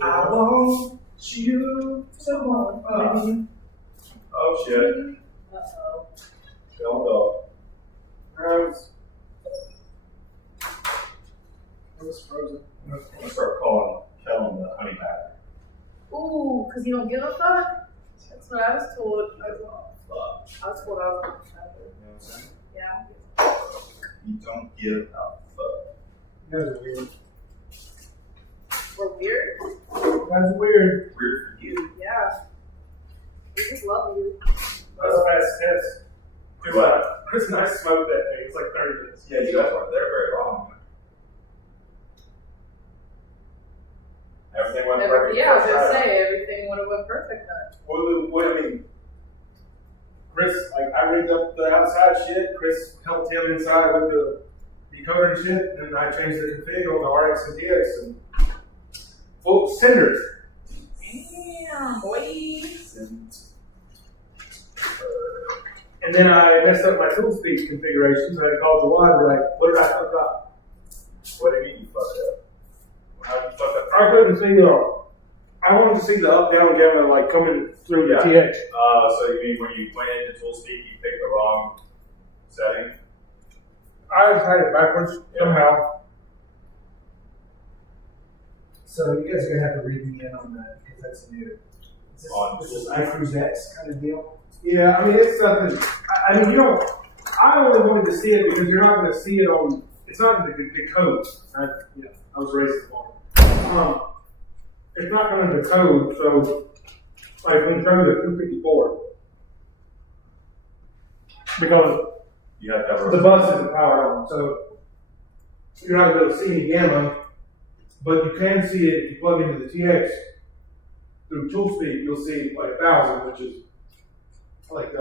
I want you to want me. Oh shit. Uh-oh. Don't go. Rose. It was frozen. I'm gonna start calling the honey badger. Ooh, because you don't give a fuck? That's what I was told. I was told I was a You know what I'm saying? yeah. You don't give a fuck. You guys are weird. We're weird. You guys are weird. Weird for you. Yeah. We just love you. That's a fast test. Chris and I smoked that thing. It's like 30 minutes. Yeah, you guys weren't there very long. Everything went perfect. Yeah, I was first gonna time. say everything would have went perfect then. What I mean, Chris, like, I rigged up the outside shit. Chris helped him inside with the decoder and shit. And I changed the config on the RX and TX and full cinders. Damn, boy. And then I messed up my tool speed configurations. I had to call Jawad and be like, what did I fuck up? What do you mean you fucked up? How did you fuck up? I couldn't see I wanted to see the up, down, gamma like coming through the TX. So you mean when you went into tool speed, you picked the wrong setting? I had it backwards somehow. So you guys are gonna have to read me in on that because that's new. This is iCruise X kind of deal. Yeah, I mean, it's something. I mean, you don't. I only wanted to see it because you're not going to see it on. It's not going to decode. I was raised in Florida. It's not going to decode. So, like when you turn to 254, because You have to have the bus isn't powered on, so you're not going to be able to see any gamma. But you can see it if you plug into the TX through tool speed. You'll see like 1,000, which is like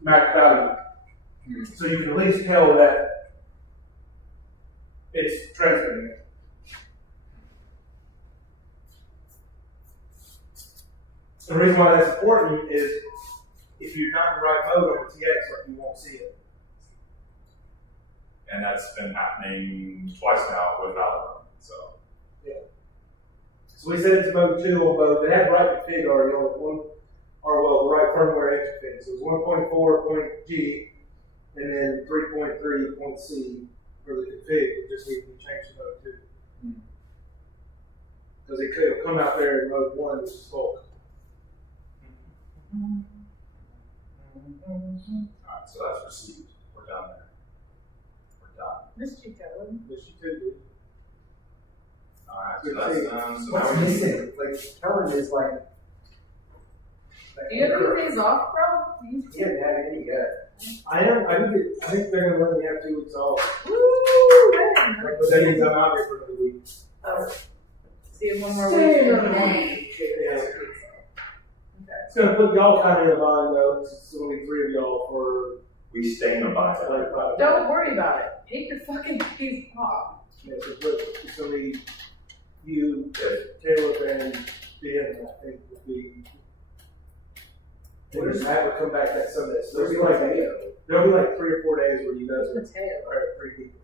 max value. So you can at least tell that it's transmitting it. The reason why that's important is if you're not in the right mode on the TX, like you won't see it. And that's been happening twice now with Valorant. So So we set it to mode 2 on both. They had right config already on one, or well, the right firmware config. So it was 1.4.G and then 3.3.C for the config. It just needed to be changed to mode 2. Because it could have come out there in mode 1, which is bulk. alright, so that's received. We're done there. We're done. Missed you, Kevin. Which you could do. Alright, so that's done. So What's now we need missing? Like Kellen is like. Do you have any days off, bro? He hasn't had any yet. I think they're going to let me have 2 weeks off. Woo! Man. But that means I'm out here for another week. Oh. See you one more week in May. Yeah. It's going to put y'all kind of in a bind, though. It's only 3 of y'all for we stay in the box. like 5. Don't worry about it. Take your fucking days off. Yeah, so it's going to be you, Caleb, and Ben, I think, would be. And Matt would come back that Sunday. So there'll be like 3 or 4 days where you guys are Mateo. 3 people.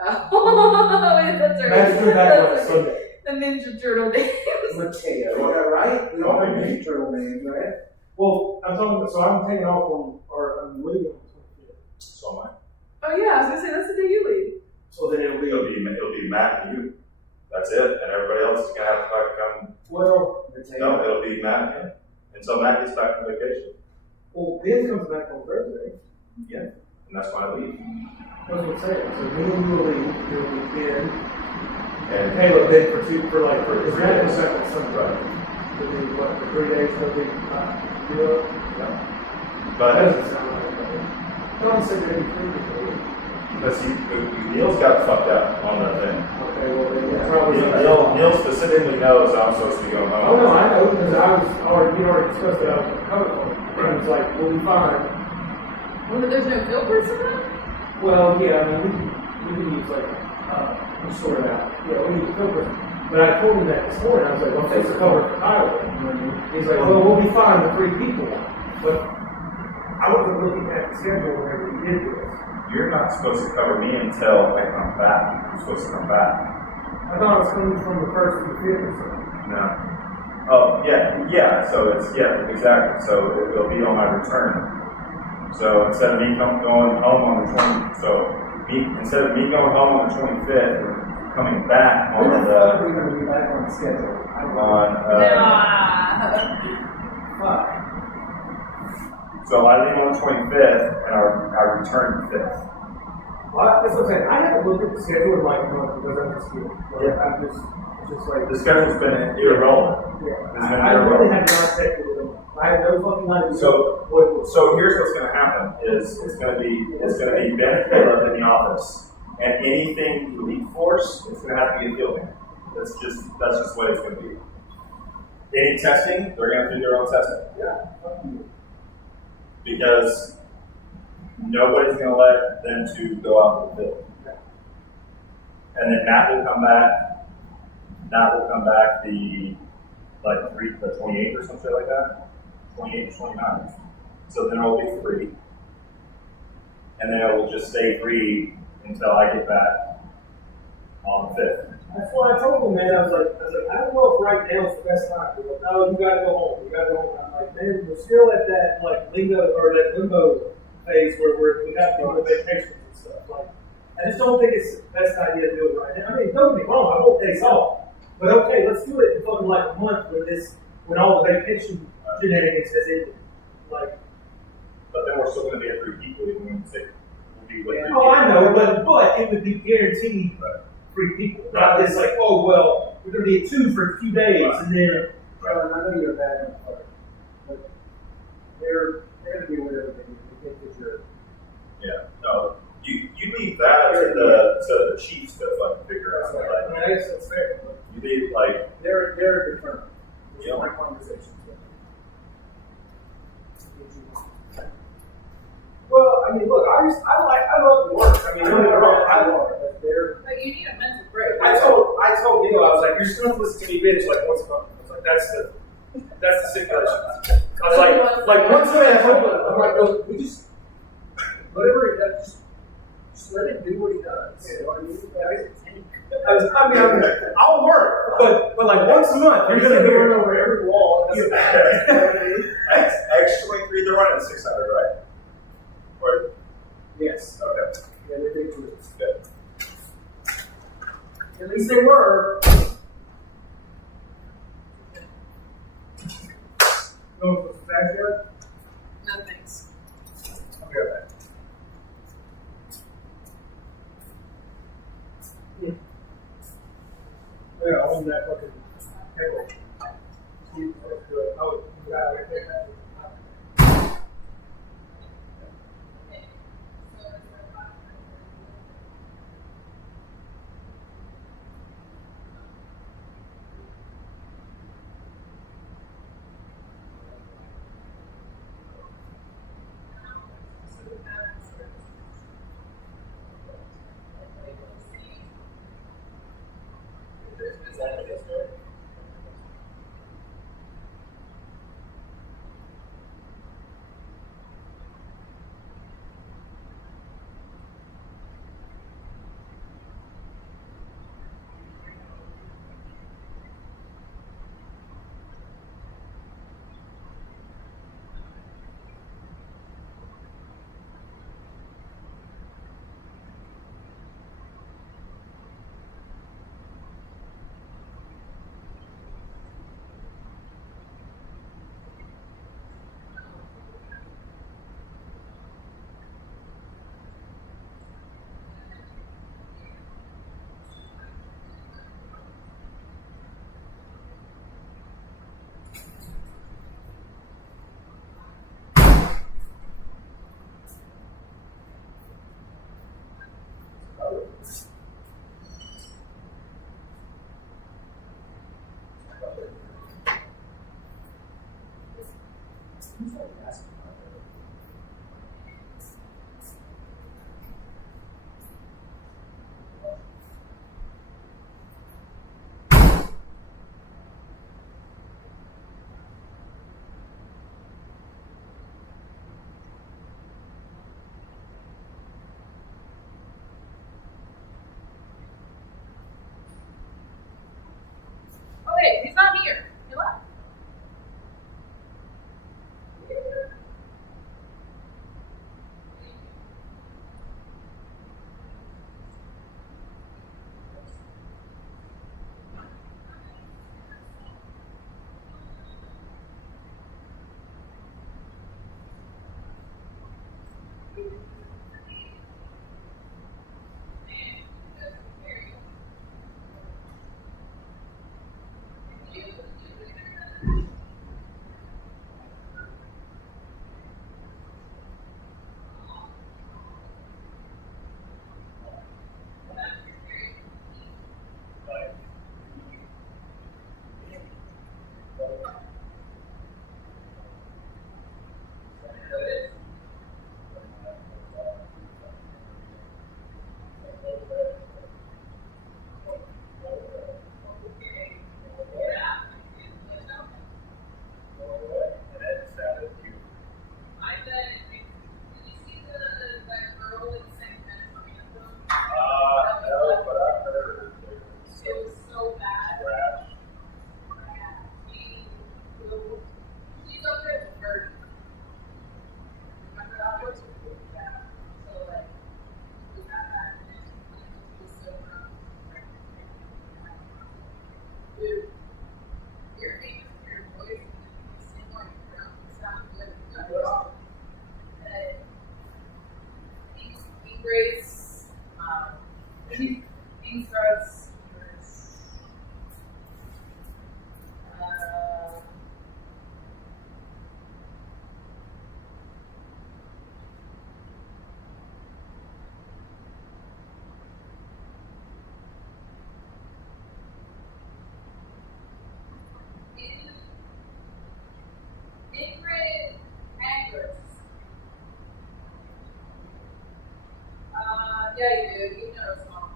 Oh, that's right. Matt's coming back on Sunday. The Ninja Turtle days. Mateo, is that right? We all have Ninja Turtle names, right? Well, I'm taking off I'm leaving on the 25th. So am I. Oh yeah, I was gonna say that's the day you leave. So then it'll It'll be Matt and you. That's it. And everybody else is gonna have to fucking come. well, No, it'll be Matt and you. Until Matt gets back from vacation. Ben comes back on Thursday. Yeah. And that's why I leave. That's what I'm saying. So me and you will leave. You'll be Ben. And Caleb then for 3 3 Matt days. comes back on Sunday. Right. It'll be what, for 3 days, they'll be Yeah. that But doesn't sound like that. Don't say that any frequently. because Neil's got fucked up on the thing. Okay, well, then, yeah, probably. Neil specifically knows I'm supposed to be going home. Oh, no, I know, because we already discussed that. I was covered on it. And it's like, we'll be fine. Well, there's no filters in that? Well, yeah, I mean, we can use like, we'll sort it out. Yeah, we need to filter. But I told him that this morning. I was like, well, fix the cover for Tyler. He's like, well, we'll be fine with 3 people. But I wasn't looking at the schedule whenever we did this. You're not supposed to cover me until I come back. You're supposed to come back. I thought it was coming from the 1st to the 5th or something. No. Oh, yeah. So exactly. So it'll be on my return. So instead of me going home on the 20th, instead of me going home on the 25th, we're coming back on When the the fuck are we going to be back on the schedule? Fuck. So I leave on the 25th and I return the 5th. That's what I'm saying. I haven't looked at the schedule in like a month because I'm just here. Like, I'm just like. The schedule's been irrelevant. Yeah. It's been I irrelevant. really have not checked it with them. I have no fucking idea. So here's what's going to happen: is it's going to be Ben and Caleb in the office, and anything elite force, it's going to have to be a field game. That's just what it's going to be. Any testing, they're going to do their own testing. Yeah. Because nobody's going to let them two go out to the field. And then Matt will come back. Matt will come back the 28th or something like that. 28th, 29th. So then it will be free. And then it will just stay free until I get back on the 5th. That's why I told him, man. I was like, I don't know if right now is the best time. They're like, no, you gotta go home. You gotta go home. I'm like, man, we're still at that limbo phase where we have to go on vacations and stuff. Like, I just don't think it's the best idea to do it right now. I mean, don't get me wrong, I won't days off. But okay, let's do it in fucking like a month when all the vacation shenanigans has ended. Like, But then we're still going to be at 3 people even when we'll be with 3 people. oh, I know, but it would be guaranteed. Right. 3 people. Not this like, oh well, we're gonna be at 2 for a few days, Right. and then. Charlie, I know you're a bad employer, but they're gonna do whatever they do. They think that you're. Yeah. No. You leave that to the chiefs to fucking figure out. I Like, mean, I guess that's fair. But you leave like They're determined. Yeah. My conversations with them. well, I mean, look, I love the work. I mean, don't get me wrong, I love it. But they're. But you need a mental break. I told Neil, I was like, you're just gonna have to listen to me bitch like once a month. I was like, that's the stipulation. I was like once a month. I'm like, no, we just whatever. Just let him do what he does. You know what I mean? I'll work, but like once a month, you're gonna hear it over every wall. actually they're running 600, right? Or Yes. okay. Yeah, they're big twists. Good. At least they were. Going for the backyard? No thanks. Okay. Yeah, I own that fucking table. Oh, you got it right there. Okay, he's not here. He left. that's not.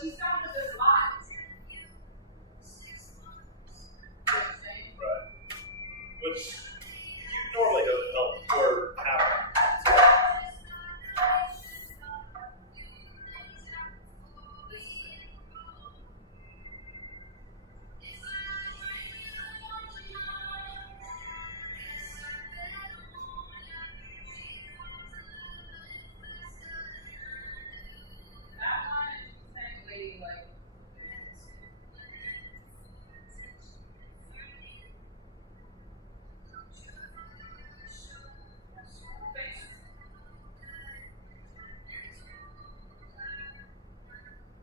She sounded just live. Right. Which normally doesn't help or happen. That one, she's saying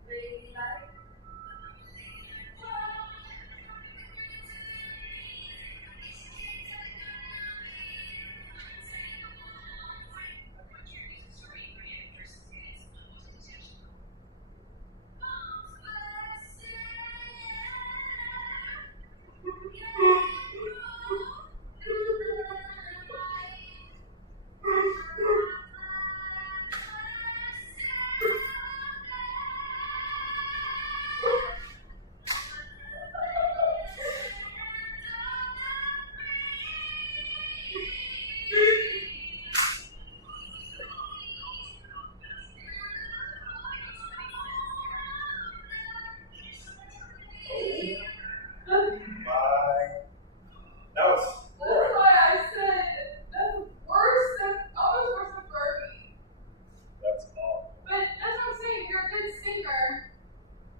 waiting like. That was That's why I said that's worse than almost worse than Fergie. that's awful. But that's what I'm saying. If you're a good singer,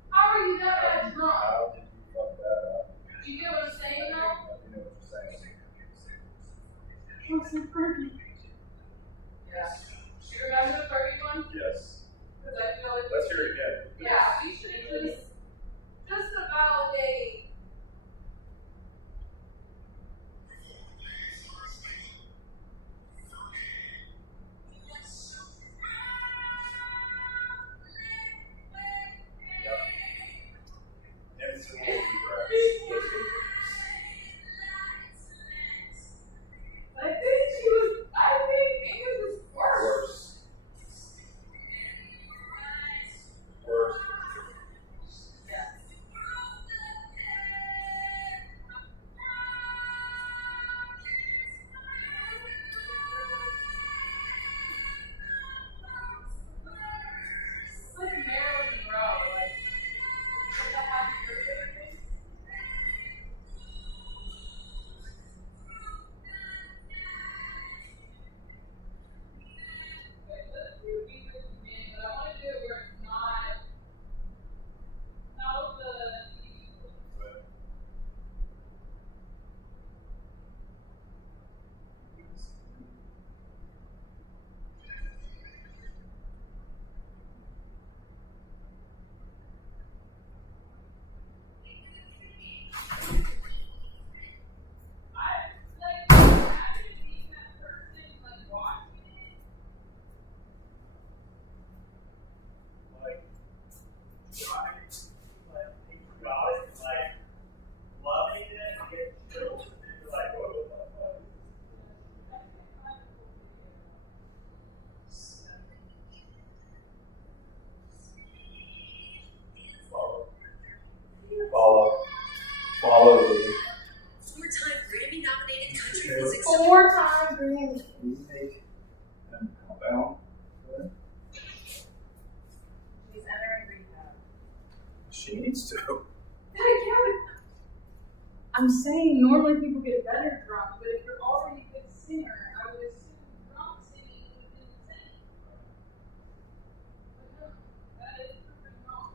how are you that bad drunk? How did you fuck that up? Do you get what I'm saying though? You know what you're saying. Worse than Fergie. Yeah. Do you remember the Fergie one? Yes. Because I feel like Let's hear it again. yeah, we should just to validate. Instantly regret. I think she was. locally. Four-time Grammy-nominated country music 4 times Grammy. Remake and Countdown. She's entering rehab. She needs to. I'm saying normally people get better drunk, but if you're already a good singer, I would assume drunk singing would have been the same. But no, that is proven wrong.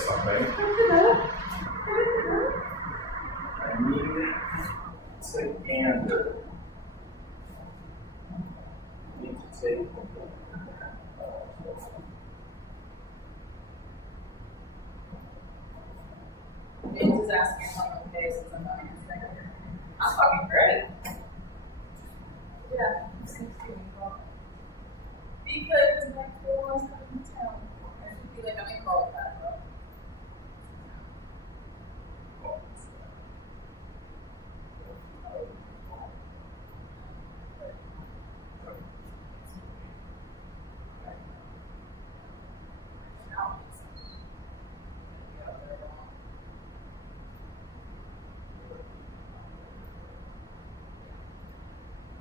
something. I need to gander. I need to take. James is asking if I'm okay since I'm not answering. I'm fucking great. Yeah, I'm 16. Because my girl is coming to town. I should be like, I'm gonna call it that, but.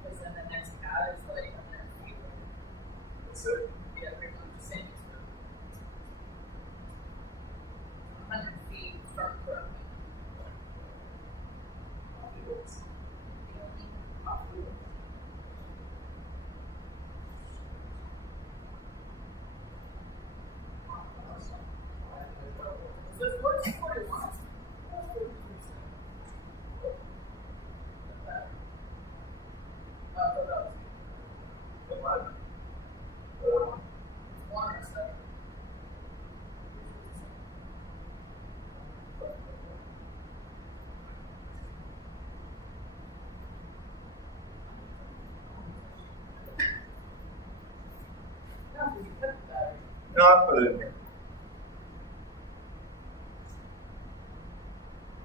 Because then the next cat is like 100 feet away. That's it. Yeah, pretty much the same. 100 feet from Brooklyn. So it's 1441. One or seven. No, because you put the battery. No, I put it in here.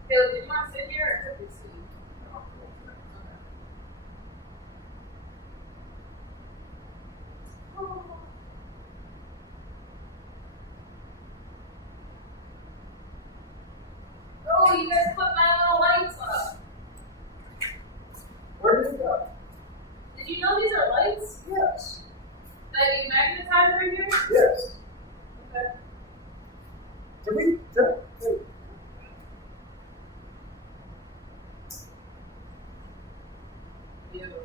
Caleb, did you want to sit here or take a seat? Oh, you guys put my little lights up. Where did it go? Did you know these are lights? Yes. That you magnetize right here? Yes. Okay. Did we? Wait. Beautiful.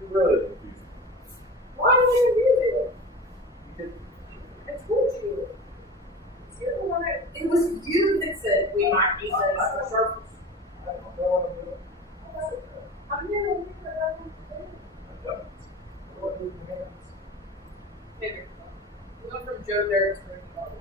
You're really confusing. Why are you using it? You did. I told you. You're the one that, it was you that said we might use it as a surface. I don't know what I'm doing. I'm here to do that. I don't. What do we have? Figure. We went from Joe Dirt to Ricky Bobby.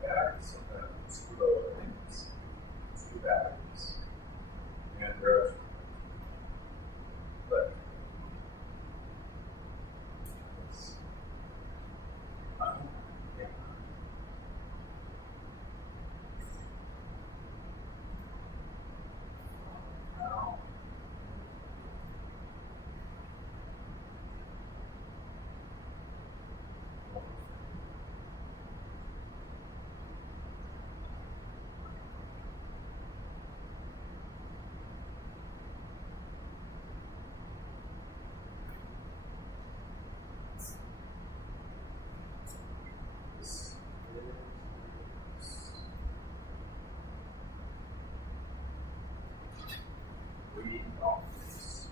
Batteries, screw over things. Two batteries. And there's. But. It's, yeah. No. This is reading off this.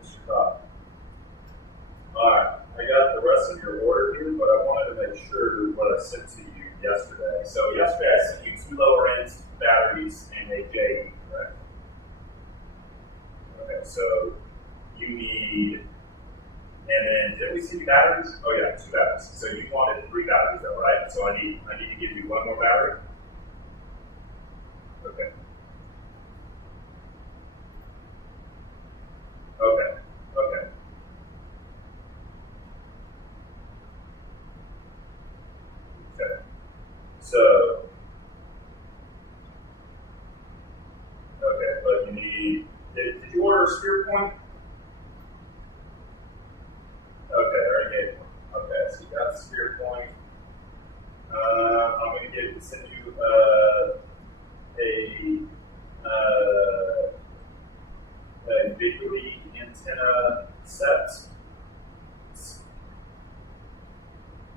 Mr. Cobb. Alright, I got the rest of your order here, but I wanted to make sure what I sent to you yesterday. So yesterday I sent you 2 lower end batteries and a JE, correct? Okay, so you need, and then did we see 2 batteries? Oh yeah, 2 batteries. So you wanted 3 batteries though, right? So I need to give you 1 more battery. Okay. So, okay, but you need, did you order a spear point? Okay, I already gave one. Okay, so you got the spear point. I'm going to send you a ubiquity antenna set.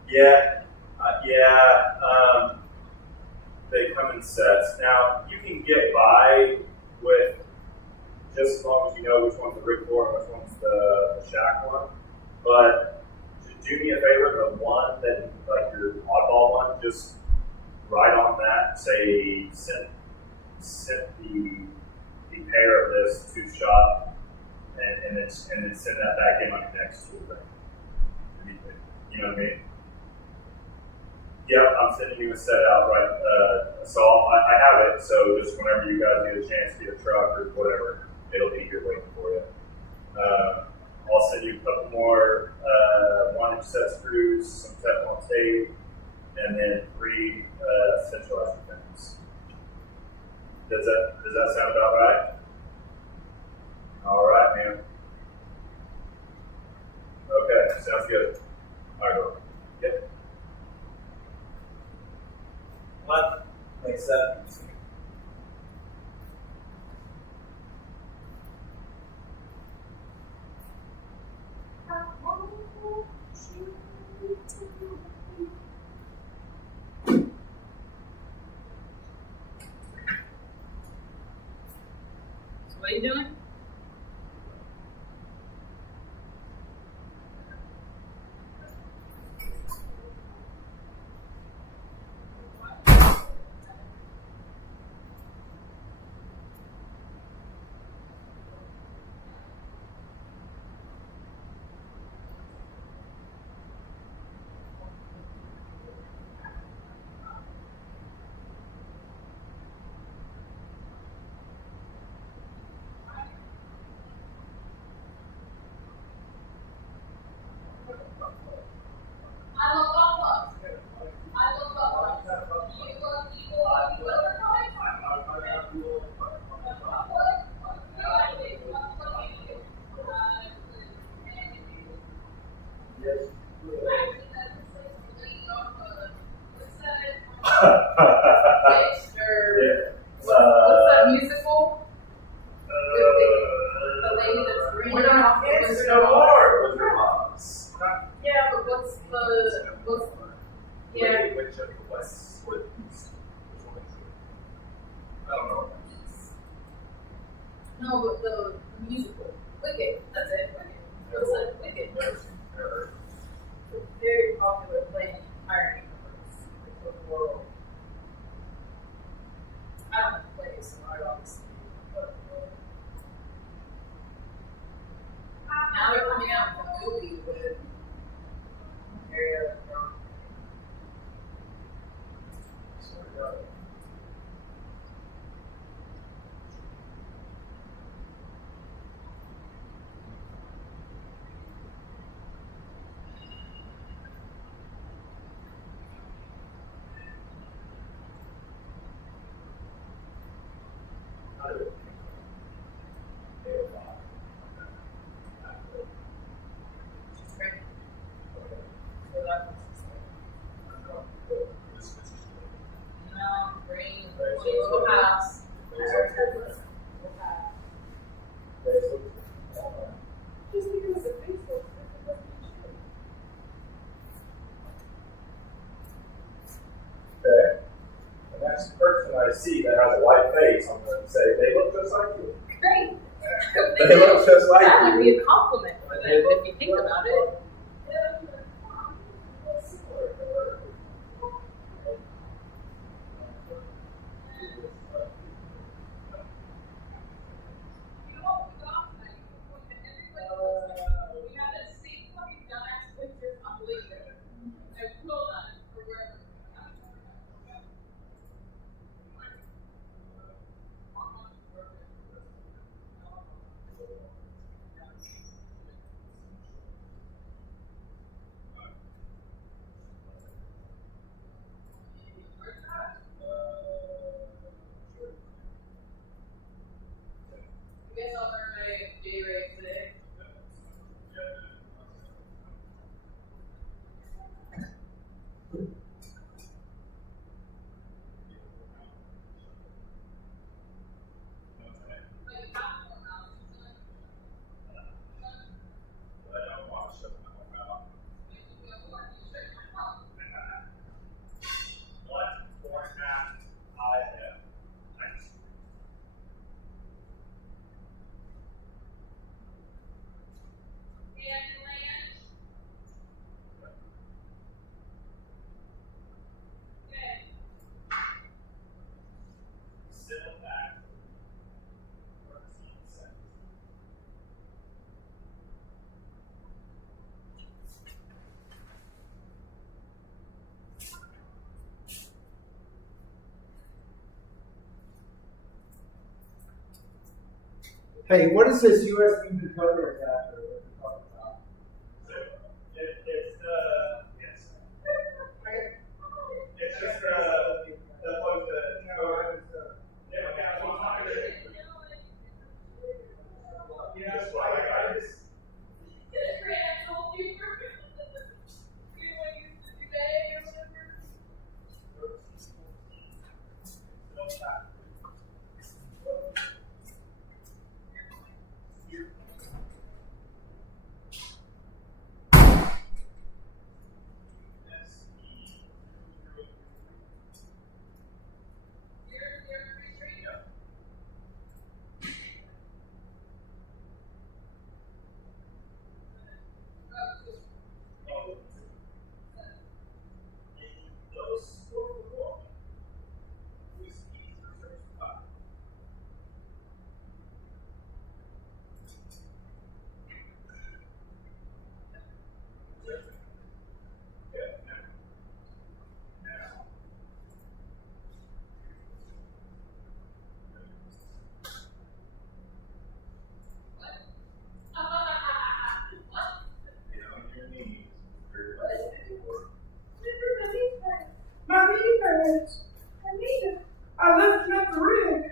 Yeah, they come in sets. Now, you can get by with just as long as you know which one's the rig floor and which one's the shack one. But do me a favor, the one that, like your oddball one, just write on that, say, send the pair of this to shop, and then send that back in on your next tool thing. You know what I mean? Yep, I'm sending you a set out, right? So I have it, so just whenever you guys get a chance to get a truck or whatever, it'll be here waiting for you. I'll send you a couple more 1-inch set screws, some Teflon tape, and then 3 centralized pins. Does that sound about right? All right, man. Okay, sounds good. All right, go. Yep. What? Makes sense. What are you doing? Yeah. What's that musical? The lady that's reading We're not off the kids Wizard no of Oz. more. Wizard of Oz. Yeah, but what's yeah. Which of the West? Which one is it? I don't know. No, but the musical. Wicked. That's it. Wicked. What's that? Wicked. Never seen her. It's a very popular play in the entire universe. The world. I don't have to play it, so I obviously. But, now they're coming out with a movie with Mario and John. Great. So that was just like, no, green, little house. Little house. Just because the face looks different doesn't mean shit. Okay. The next person I see that has a white face, I'm going to say they look just like you. Great. They look just like That you. would be a compliment for them if you think about it. Hey, what is this USB decoder adapter that we're talking about? It's just the plug that that's why I just my defense. I lifted up the rig.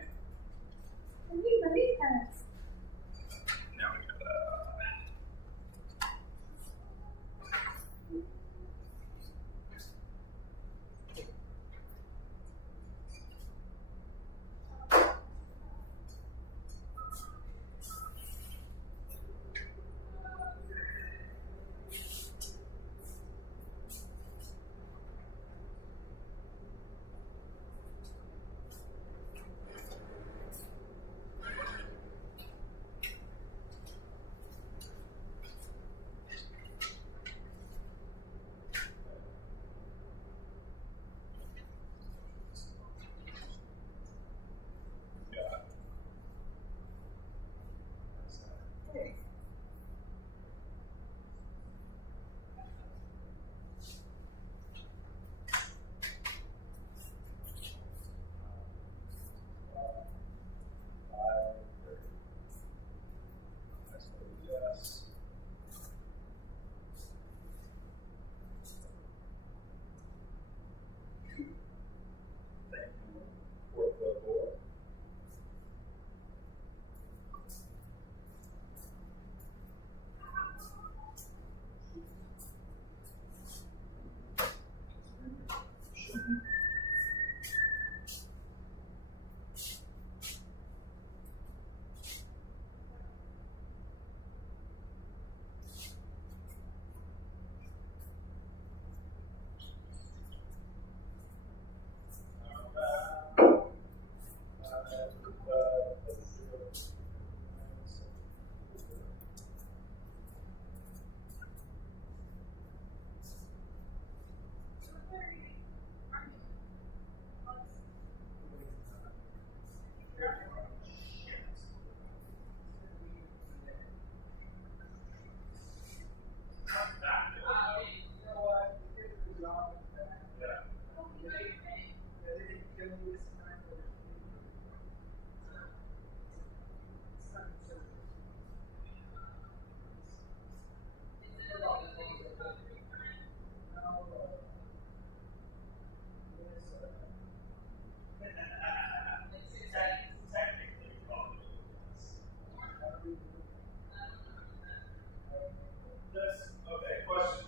Okay, question.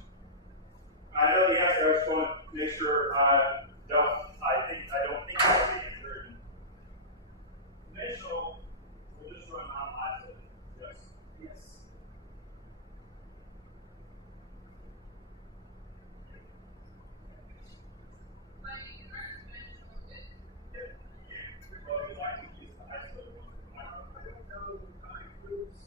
I know the answer. I just want to make sure I don't think I have the answer. Initial will just run on isolated. Yes. Yes. Well, we like to use the isolated one. I don't know how it proves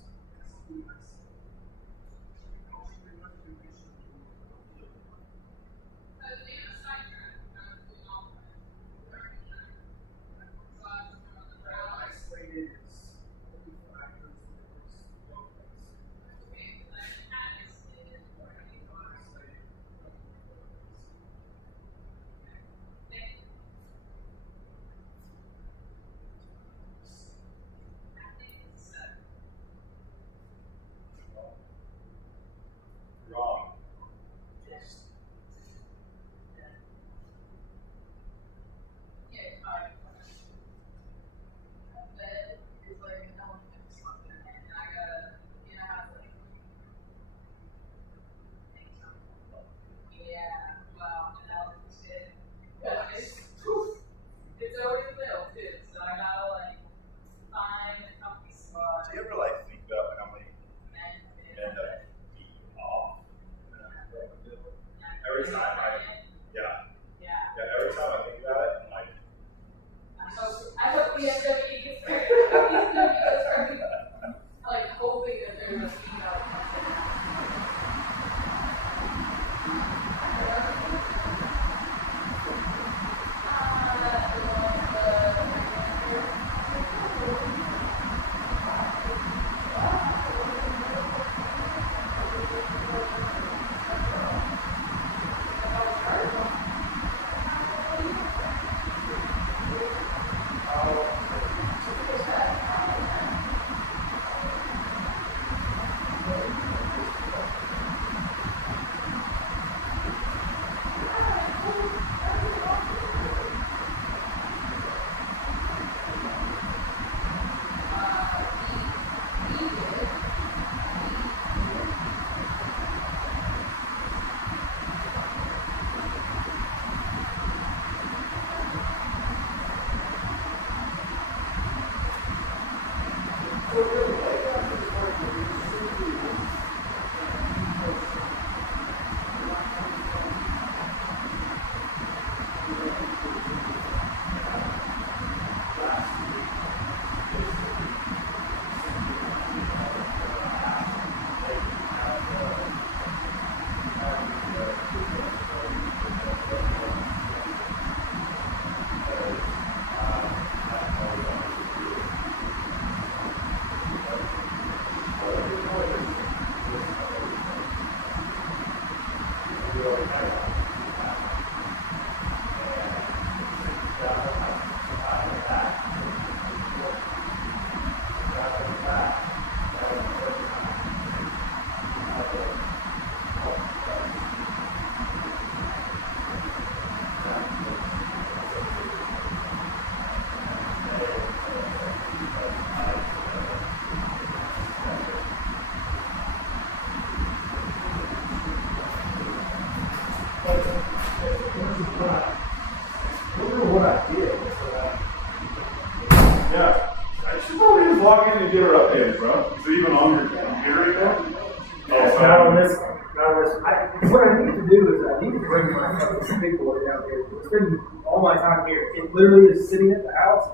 do is I need to bring my fucking big boy down here. It's been all my time here. It literally is sitting at the house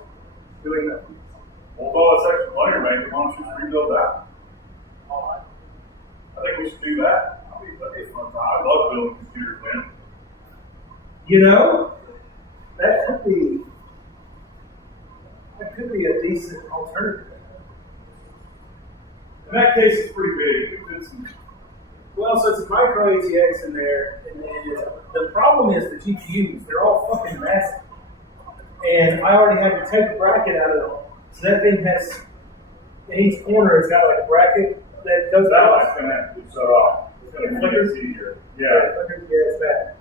doing nothing. Well, with all this extra money you're making, why don't you just rebuild that? I think we should do that. That'd be a fun time. I love building computers, man. You know, that could be a decent alternative. In that case, it's pretty big. It's, Well, so it's a micro ATX in there, and then the problem is the GPUs, they're all fucking massive. And I already had to take a bracket out of them. So that thing has, in each corner, it's got like a bracket that goes that out. light's gonna have to be shut off. It's gonna make it easier. Yeah. It's bad.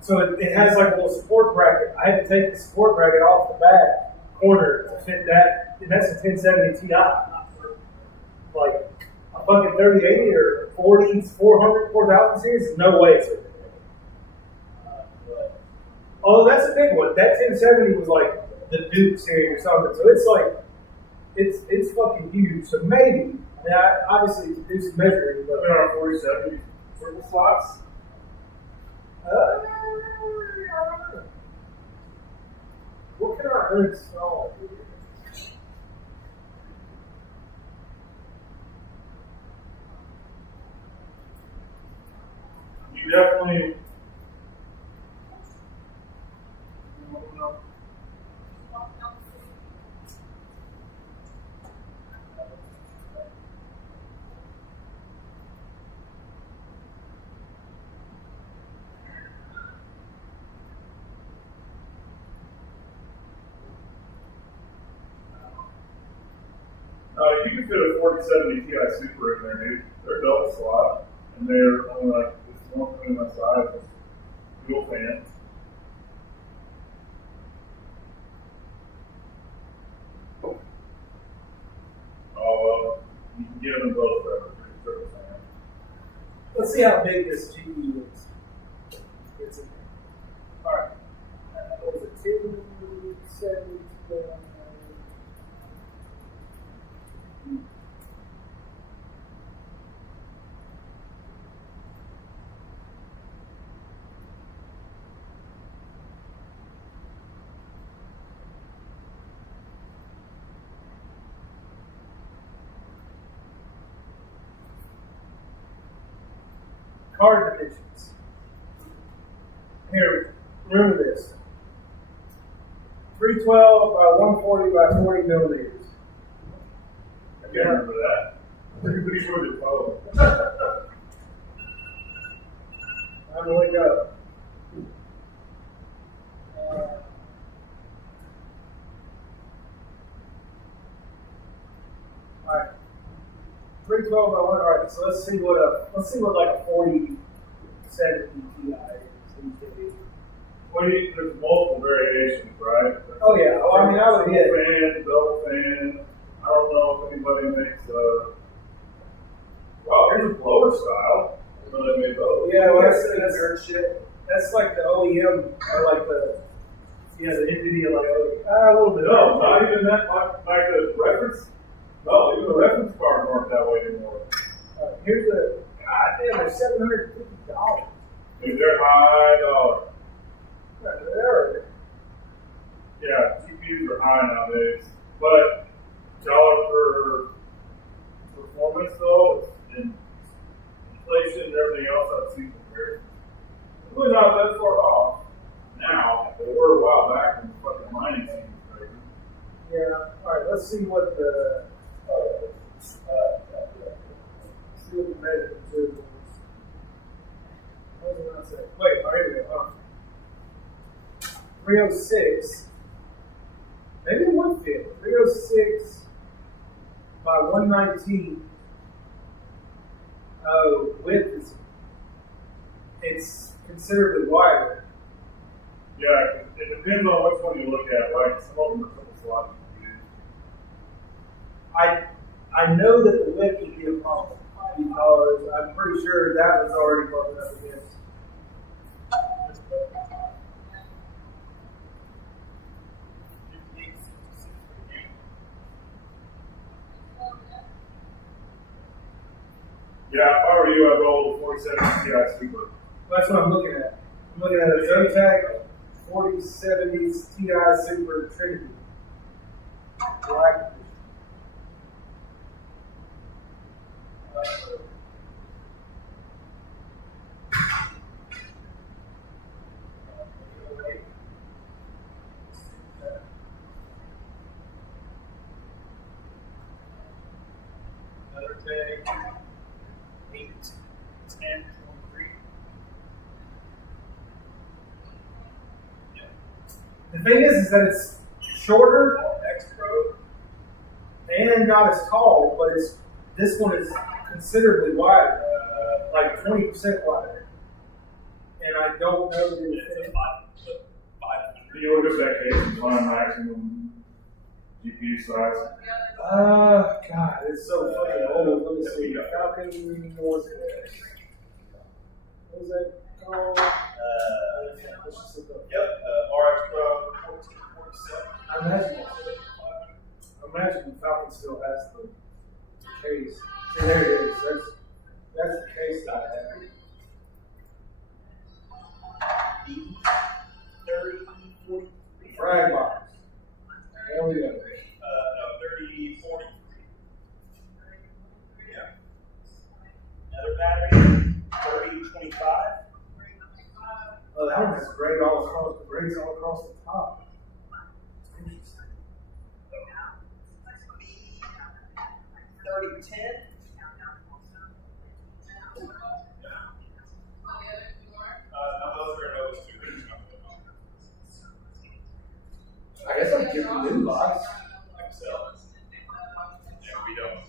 So it has like a little support bracket. I had to take the support bracket off the back corner to fit that, and that's a 1070 Ti. Like a fucking 3080 or 40, 400, 4000 series, no way it's fit. Although that's a big one. That 1070 was like the Duke series or something. So it's like, it's fucking huge. So maybe, I mean, obviously to do some measuring, but In our 4070 triple slots. what can I uninstall here? You definitely. You can fit a 4070 Ti Super in there, dude. They're double slot, and they're only like this 1 my size, dual fan. Oh well, you can get them both for a pretty triple fan. Let's see how big this GPU is. It's in there. Alright. What was it? 1070. Card dimensions. Here, remember this. 312 by 140 by 40 millimeters. I can't remember that. Everybody's with it, oh. I'm gonna look up. Alright. 312 by 1, alright, so let's see what like a 4070 Ti is. Well, there's multiple variations, right? Oh yeah, well, I mean, I would hit. Fan, double fan. I don't know if anybody makes well, here's a blower style. I know they made those. Yeah, well, that's nerd shit. That's like the OEM, or like the NVIDIA, like a little bit. No, not even that, like the reference. No, even the reference cards aren't that way anymore. Here's the, goddamn, they're $750. Dude, they're high dollar. There. Yeah, GPUs are high nowadays. But dollar per performance though, and inflation and everything else, I've seen compared. It's really not that far off now. They were a while back when the fucking mining seemed crazy. Yeah. All right. Let's see what the measurement is. What was I going to say? Wait. All right. Here we go. 306. Maybe it would fit. 306 by 119. Oh, width is. It's considerably wider. Yeah, it depends on which one you look at. Like some of them are triple slot computers. I know that the width would be a problem because I'm pretty sure that was already broken up against. Yeah, if I were you, I'd roll the 47 Ti Super. That's what I'm looking at. I'm looking at a Zotac 4070s Ti Super Trinity. Black. Another day, 8, 10, 23. The thing is that it's shorter X Pro. and not as tall, but this one is considerably wider, like 20% wider. And I don't know the It's a 5. Can you look at that case and find maximum GPU size? God, it's so fucking old. Let me see. Falcon North. What was that called? Let's just look up. Yep, RX Pro 1447. I imagine Falcon still has the case. See, there it is. That's the case that I have. D3043. Frag box. There we go. No, 3043. Yeah. Another battery, 3025. Oh, that one has grades all across the top. Interesting. 3010. No, those are those two. There's nothing else. I guess I'd get the new box. Excel. Yeah, we don't.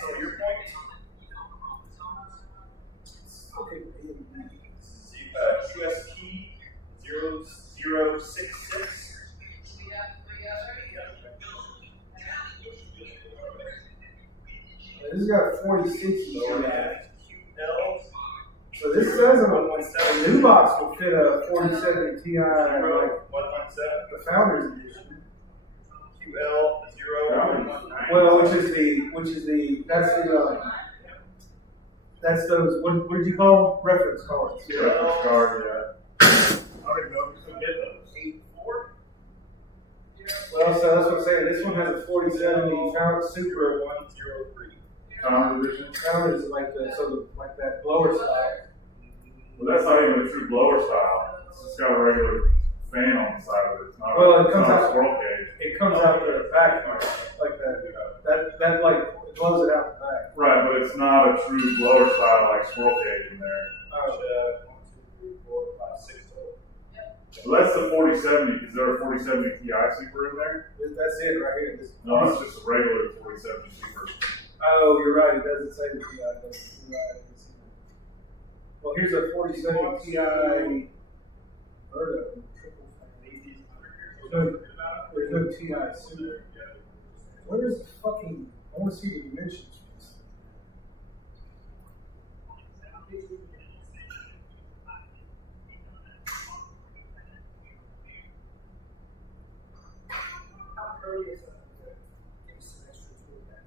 So your point? Okay. QS key 0066. This has got a 4060 on it. QL So this says a new box will fit a 4070 Ti, like 117. the Founders Edition. QL 0119. Well, that's those, what did you call them? Reference cards. Reference card, yeah. I don't even know if you can get those. 84. Well, so that's what I'm saying. This one has a 4070 Founders Super 103. Founders edition. Founders, like that blower style. Well, that's not even a true blower style. It's just got a regular fan on the side of it. It's not, Well, it it's comes not out- a squirrel cage. It comes out the back like that. That like it blows it out the back. Right, but it's not a true blower style like squirrel cage in there. 1, 2, 3, 4, 5, 6 total. Well, that's the 4070. Is there a 4070 Ti Super in there? That's it right here. No, it's just a regular 4070 Super. Oh, you're right. It doesn't say the Ti. You're right. Well, here's a 4070 Ti. Verta. There's no Ti Super. Where is the fucking? I want to see the dimensions.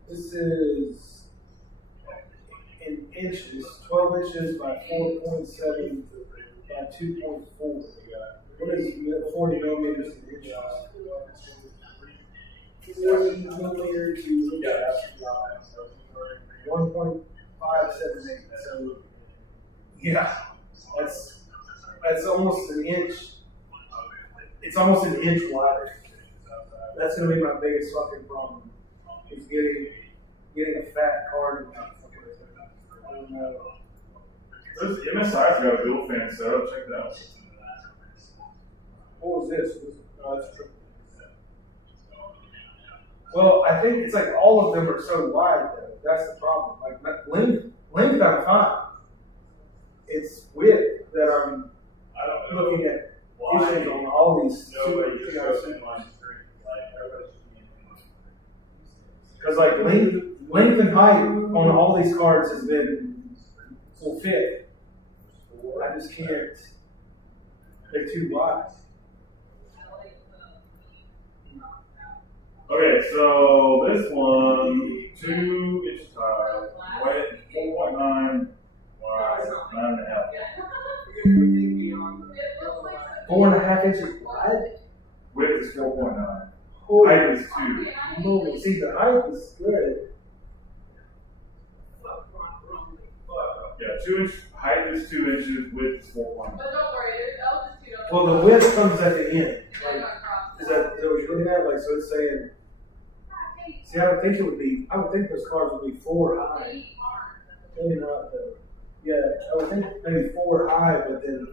This is in inches, 12 inches by 4.7 by 2.4. What is 40 millimeters in inches? 40 millimeters to 1.578. So, yeah, that's almost an inch. It's almost an inch wider. That's gonna be my biggest fucking problem. Is getting a fat card. I don't know. This MSI's got a dual fan setup. Check that out. What was this? Oh, that's triple. Well, I think it's like all of them are so wide though. That's the problem. Like length I'm fine. It's width that I'm I don't know looking at why issues on all these. nobody just goes in line screen. Like, everybody should be in line. Because like length and height on all these cards has been will fit. I just can't. They're too wide. Okay, so this one, 2 inch high, weight 4.9 wide. by 9.5. Everything beyond It looks like a- 4.5 inches wide? Width is 4.9. Holy Height is 2. moly. See, the height is good. Yeah, 2 inch, height is 2 inches, width is 4.9. But don't worry, I'll just do that. Well, the width comes at the end. Yeah, Like, not cross. is that what you're looking at? Like, so it's saying, see, I would think it would be, I would think those cars would be 4 high. Maybe not though. Yeah, I would think maybe 4 high, but then.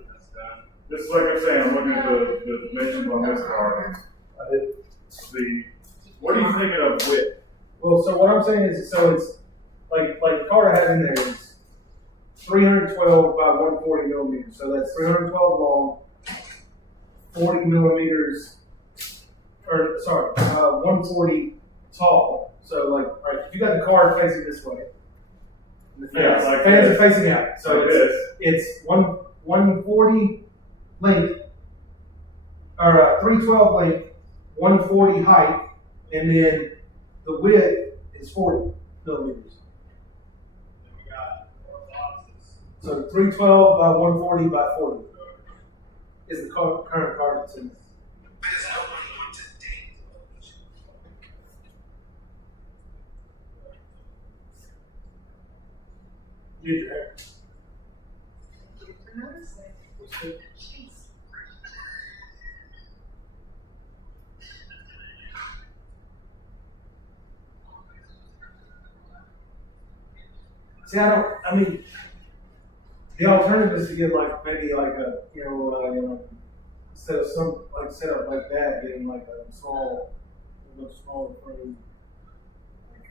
Just like I'm saying, I'm looking at the dimensions on this car. What are you thinking of width? Well, so what I'm saying is, so it's like the car I have in there is 312 by 140 millimeters. So that's 312 long, 40 millimeters, or sorry, 140 tall. So like, all right, if you got the car facing this way, and the Yeah, fans, like fans this. are facing out. So Like it's 140 length, or 312 length, 140 height, and then the width is 40 millimeters. So 312 by 140 by 40 is the current car that's in there. Did your hair? See, I mean, the alternative is to get like maybe like a, instead of some like setup like that, getting like a much smaller frame, like,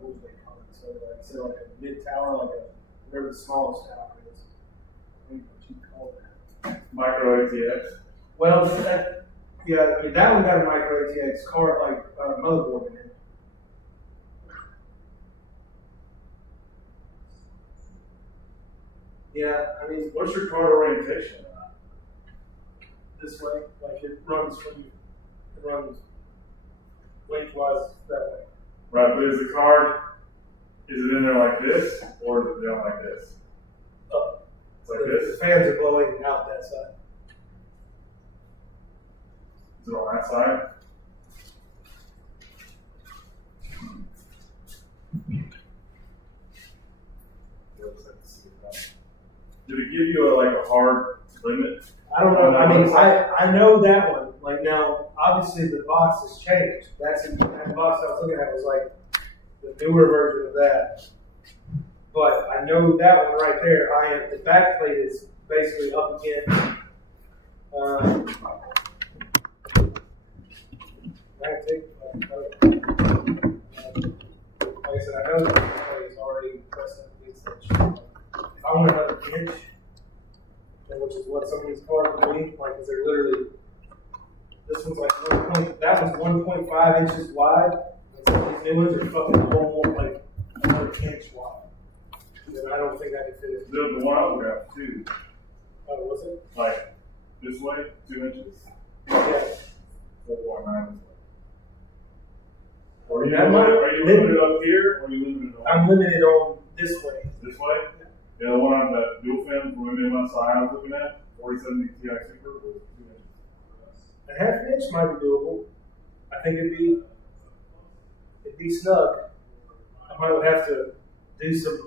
what would they call it? So like, instead of like a mid tower, like a, whatever the smallest tower is. I don't know what you call that. Micro ATX. Well, yeah, I mean, that one got a micro ATX card, like, motherboard in it. Yeah, I mean, What's your card orientation? this way, like it runs lengthwise that way. Right, but is the card, is it in there like this, or is it down like this? Up. It's like The this? fans are blowing out that side. Is it on that side? Did it give you a hard limit? I don't know. I mean, I know that one. Like now, obviously the box has changed. That box I was looking at was like the newer version of that. But I know that one right there. The back plate is basically up against. I take like I said, I know that the plate is already pressed up against that shit. If I want another inch, which is what some of these cars will be, like, because they're literally, this one's like that one's 1.5 inches wide, and some of these new ones are fucking almost like another inch wide. And I don't think I can fit it. The one I would have too, Oh, was it? like this way, 2 inches, Yeah. 4.9 this way. Or Are you limited up here, or are you limited on I'm limited on this way. this way? Yeah, the one on that dual fin for women on the side I was looking at, 4070 Ti Super was 2 inches. A half an inch might be doable. I think it'd be snug. I might have to do some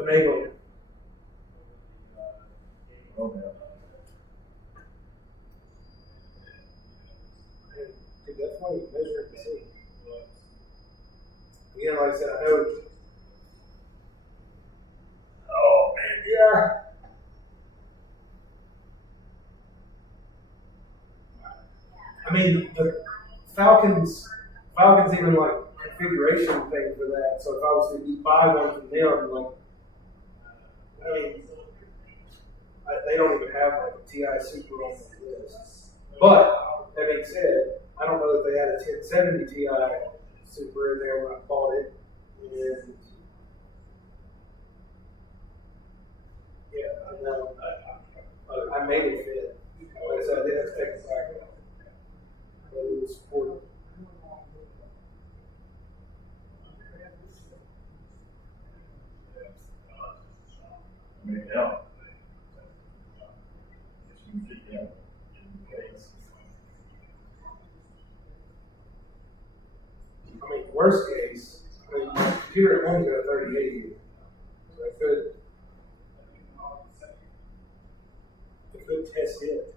finagling. Oh, yeah. Could definitely measure it and see. Again, like I said, I know. Oh man, yeah. I mean, the Falcons even like configuration thing for that. So if I was to buy one from them, like, I mean, they don't even have like a TI Super on the list. But that being said, I don't know that they had a 1070 Ti Super in there when I bought it, and yeah, I know I made it fit. Like I said, I did have to take it back, but it was supported. Make it out. Yeah. I mean, worst case, I mean, my computer at home's got a 3080. So I could test it.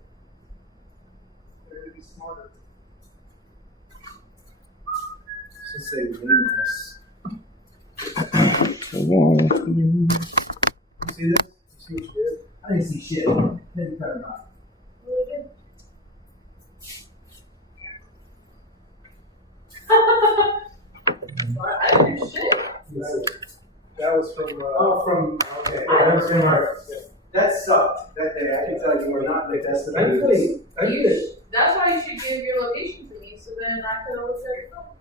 Better to be smarter. Since they nameless. You see this? You see what you did? I didn't see shit. What are you talking about? I didn't do shit. That was from, okay. Yeah, that was from our, that sucked that day. I can tell you, we're not in the test. Thankfully, That's why you should give your location to me, so then I could always tell your phone.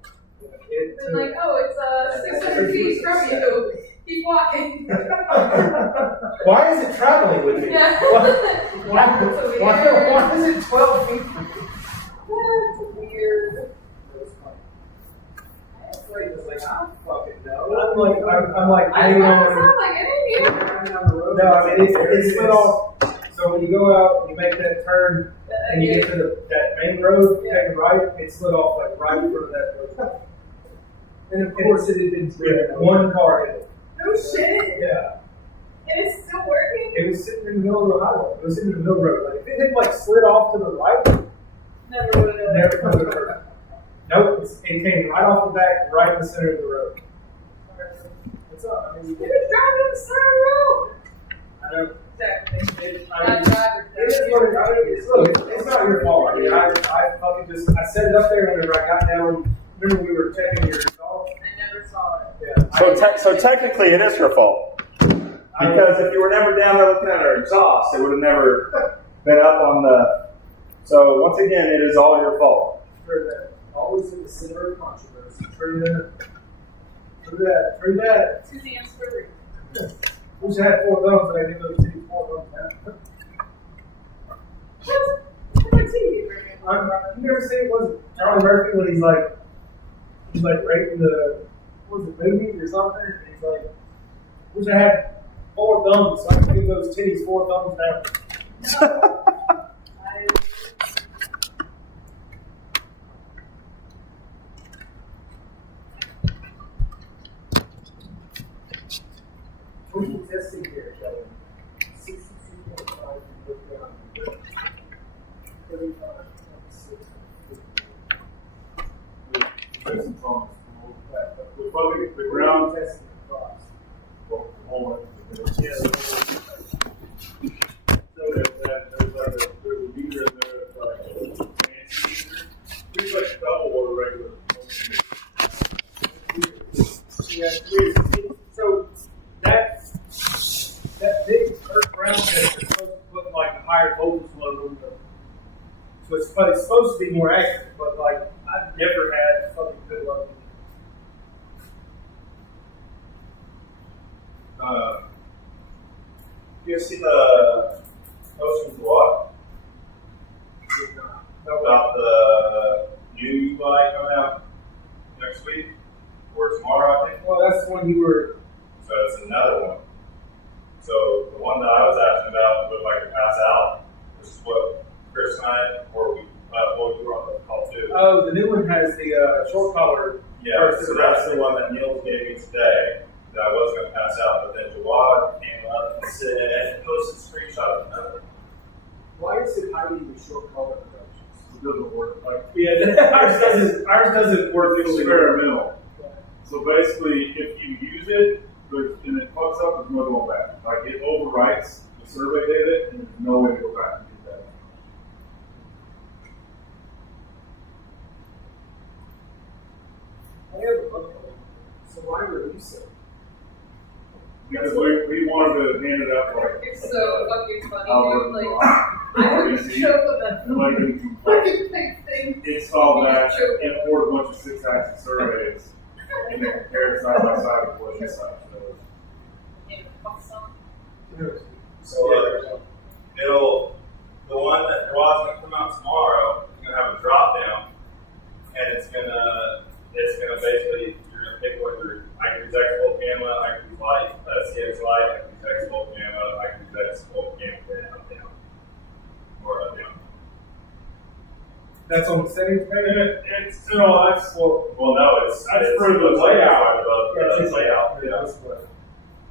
it Then like, oh, it's 600 feet from you. Keep walking. Why is it traveling with me? Yeah. Why is it 12 feet from me? That's weird. It's like, I don't fucking know. I'm like, I hanging know it on. sounds like it ain't here. No, I mean, it's lit off. So when you go out, you make that turn, and you get to that main road, take a right, it's lit off like right in front of that road. And of course, it had been driven. One car hit it. No shit. Yeah. And it's still working? It was sitting in the middle of the highway. It was in the middle road. Like, if it had like slid off to the right, Never would have. never would have hurt. Nope, it came right off the back, right in the center of the road. What's up? I mean, You're just driving on the side of the road. I know. Exactly. It's not your fault. I mean, I fucking just, I set it up there whenever I got down. Remember we were checking your results? I never saw it. Yeah. So technically, it is her fault. Because if you were never down there looking at her exhaust, it would have never been up on the. So once again, it is all your fault. True that. Always in the center of controversy. True that. True that. True that. Two hands for three. Wish I had 4 thumbs, but I didn't know the city's 4 thumbs now. What TV You never seen it, was it Charlie Murphy when he's like rating the, what was it, movie or something? And he's like, wish I had 4 thumbs so I could give those titties 4 thumbs down. We're testing here, Kelly. 62.5 look down. 35, 26. The ground testing across. There's a meter in there that's like a fancy meter. We like double what a regular. Yeah, so that big earth ground tester is supposed to put like a higher voltage load on the. So it's supposed to be more accurate, but like I've never had fucking good luck. You guys see the post from July about the new UI coming out next week or tomorrow, I think? Well, that's the one you were. So it's another one. So the one that I was asking about, if I could pass out, this is what Chris and I, or we were on the call too. Oh, the new one has the short collar. Yeah, so that's the one that Neil gave me today that I was going to pass out, but then Jawad came up and said, posted a screenshot of another. Why is it hiding the short collar productions? It doesn't work. Like, Yeah, ours doesn't work. it's experimental. So basically, if you use it and it fucks up, there's no going back. Like it overwrites the survey data, and there's no way to go back and do that. I have a look at it. So why release it? Because we wanted to hand it up like. It's so fucking funny, our- dude. Like, I would choke with that Like fucking big thing. install that, import a bunch of 6-axis surveys, and then compare it side by side with what this side shows. So the one that Jawad's going to come out tomorrow is going to have a drop down, and it's gonna basically, you're going to pick what your, I can use X-Volt camera, I can use light, CX light, I can use X-Volt camera, I That's on the settings And page? it's, you know, that's, Well, no, it's for the layout. It's layout. Yeah.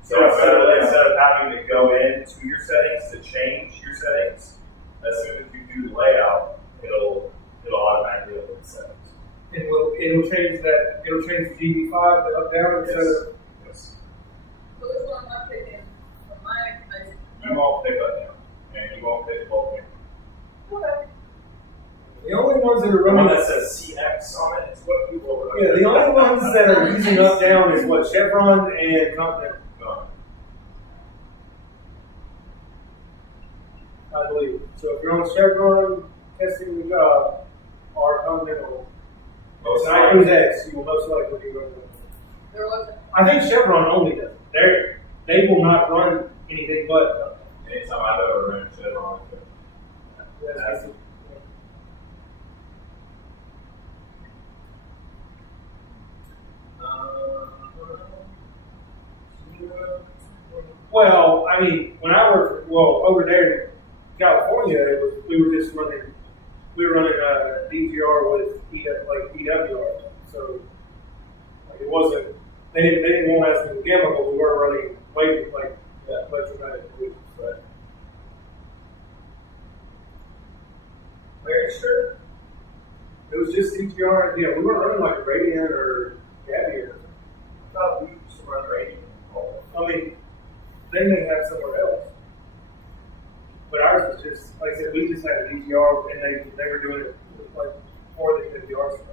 So instead of having to go into your settings to change your settings, as soon as you do the layout, it'll automatically open the settings. And it'll change the DB5 to up down instead of. Yes. So this one I'm picking from my, You won't pick up now, and you won't pick both in. okay. The only ones that are The one running. that says CX on it is what people are. Yeah, the only ones that are using up down is what Chevron and Continental, I believe. So if you're on Chevron testing the job or Continental, Most and I likely. use X, you will most likely be running. There wasn't. I think Chevron only does. They will not run anything but. Anytime I've ever ran Chevron, That's Well, I mean, when I worked, over there in California, we were running DGR with EWR, so like it wasn't. They didn't want us to gamma, but we weren't running way like that electromagnetic pollution. But Very sure. it was just DGR. Yeah, we weren't running like a Radiant or Gavier. I thought we used to run radio. I mean, they may have somewhere else. But ours was just, like I said, we just had a DGR and they were doing it like more than DGR stuff.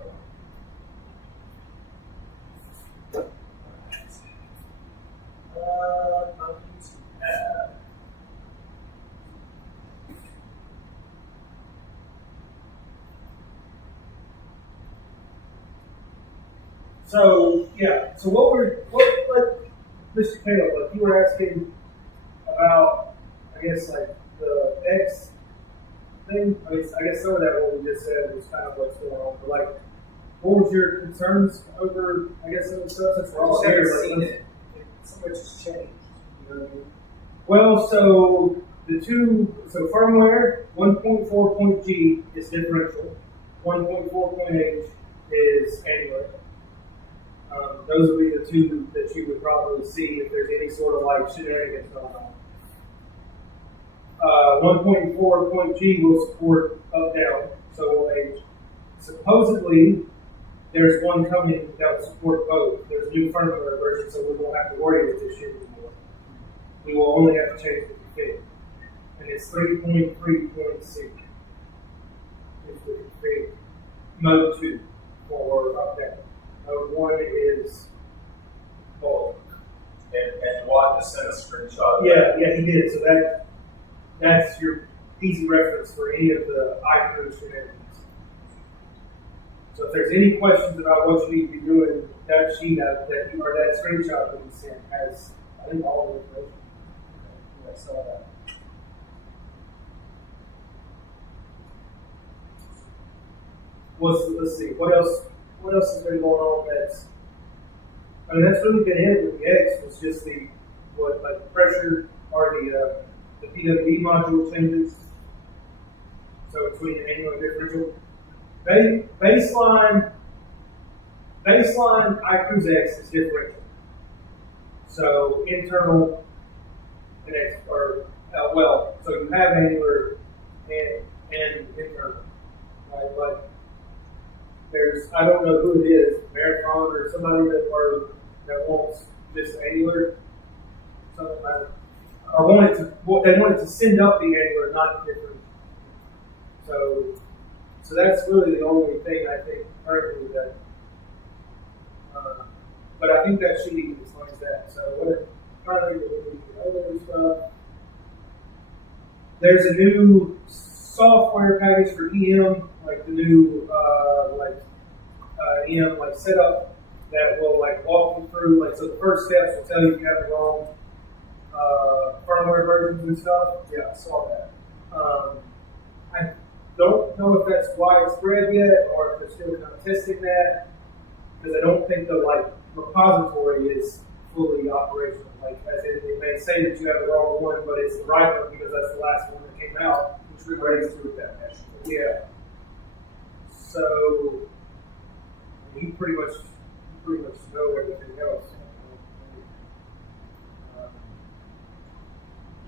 So yeah, so what Mr. Caleb, like you were asking about, I guess like the X thing. I guess some of that what we just said was kind of what's going on. But like, what was your concerns over? I guess some of the stuff since we're all here. Like, seen it. So much has changed. You know what I mean? well, so firmware 1.4.G is differential, 1.4.H is annular. Those would be the two that you would probably see if there's any sort of like shenanigans going on. 1.4.G will support up down, so will H. Supposedly, there's one coming that will support both. There's a new firmware version, so we won't have to worry with this shit anymore. We will only have to change the config. And it's 3.3.C is the config. Mode 2 for up down. Mode 1 is both. and Watt just sent a screenshot. Yeah, he did. So that's your easy reference for any of the iCruise shenanigans. So if there's any questions about what you need to be doing, that sheet that screenshot that we sent has, I think, all the information. I saw that. Let's see, what else has been going on that's, I mean, that's really been it with the X, was just the pressure or the PWD module changes. So between an annual and differential. Baseline iCruise X is differential. So internal and X, so you have annular and internal, right? But I don't know who it is, Marathon or somebody that wants just annular, something like that. They wanted to send up the annular, not the differential. So that's really the only thing I think currently that, but I think that should even explains that. So what trying to do other stuff. There's a new software package for EM, like the new EM setup that will walk you through. So the first steps will tell you if you have the wrong firmware versions and stuff. Yeah, I saw that. I don't know if that's widespread yet or if they're still kind of testing that, because I don't think the repository is fully operational. As in, it may say that you have the wrong one, but it's the right one because that's the last one that came out. Which relates to that mesh. Yeah. So he pretty much know everything else.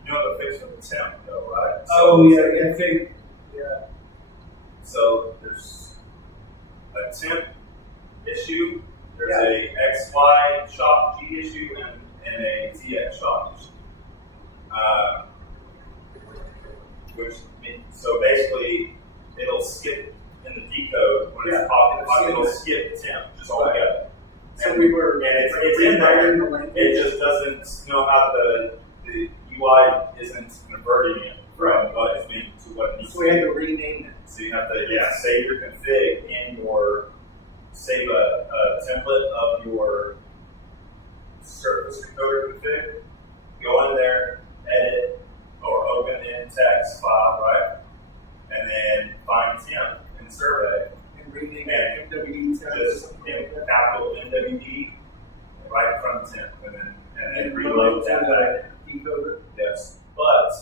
You know the fix of the temp though, right? Oh yeah, I think yeah. So there's a temp issue, there's a XY shock G issue, and a TX shock issue. So basically, it'll skip in the decode when it's popping, it'll skip temp just altogether. So And we were, and it's in there. It just doesn't know how the UI isn't converting it from what it's being to what it needs so we had to to rename it. So you have to save your config in your save a template of your surface encoder config. Go in there, edit, or open in text file, right? And then find temp in survey. And rename And it MWD temp. Just in capital MWD right from temp, and then reload that back. Decoder. Yes, but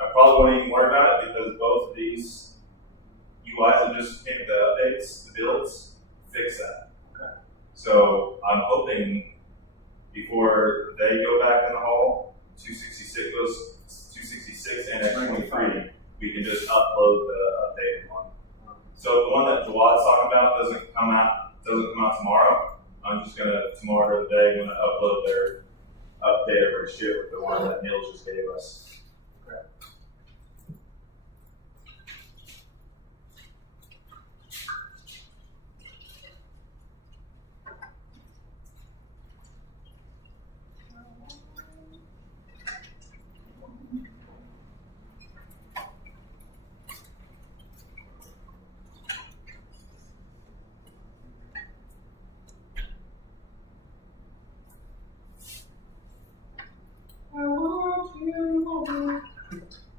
I probably won't even worry about it because both of these UIs that just came the updates, the builds, fix that. Okay. So I'm hoping before they go back in the hall, 266 and X23, we can just upload the updated one. So the one that Jawad's talking about doesn't come out tomorrow. I'm just gonna tomorrow or the day when I upload their updated or shit with the one that Neil just gave us. Okay.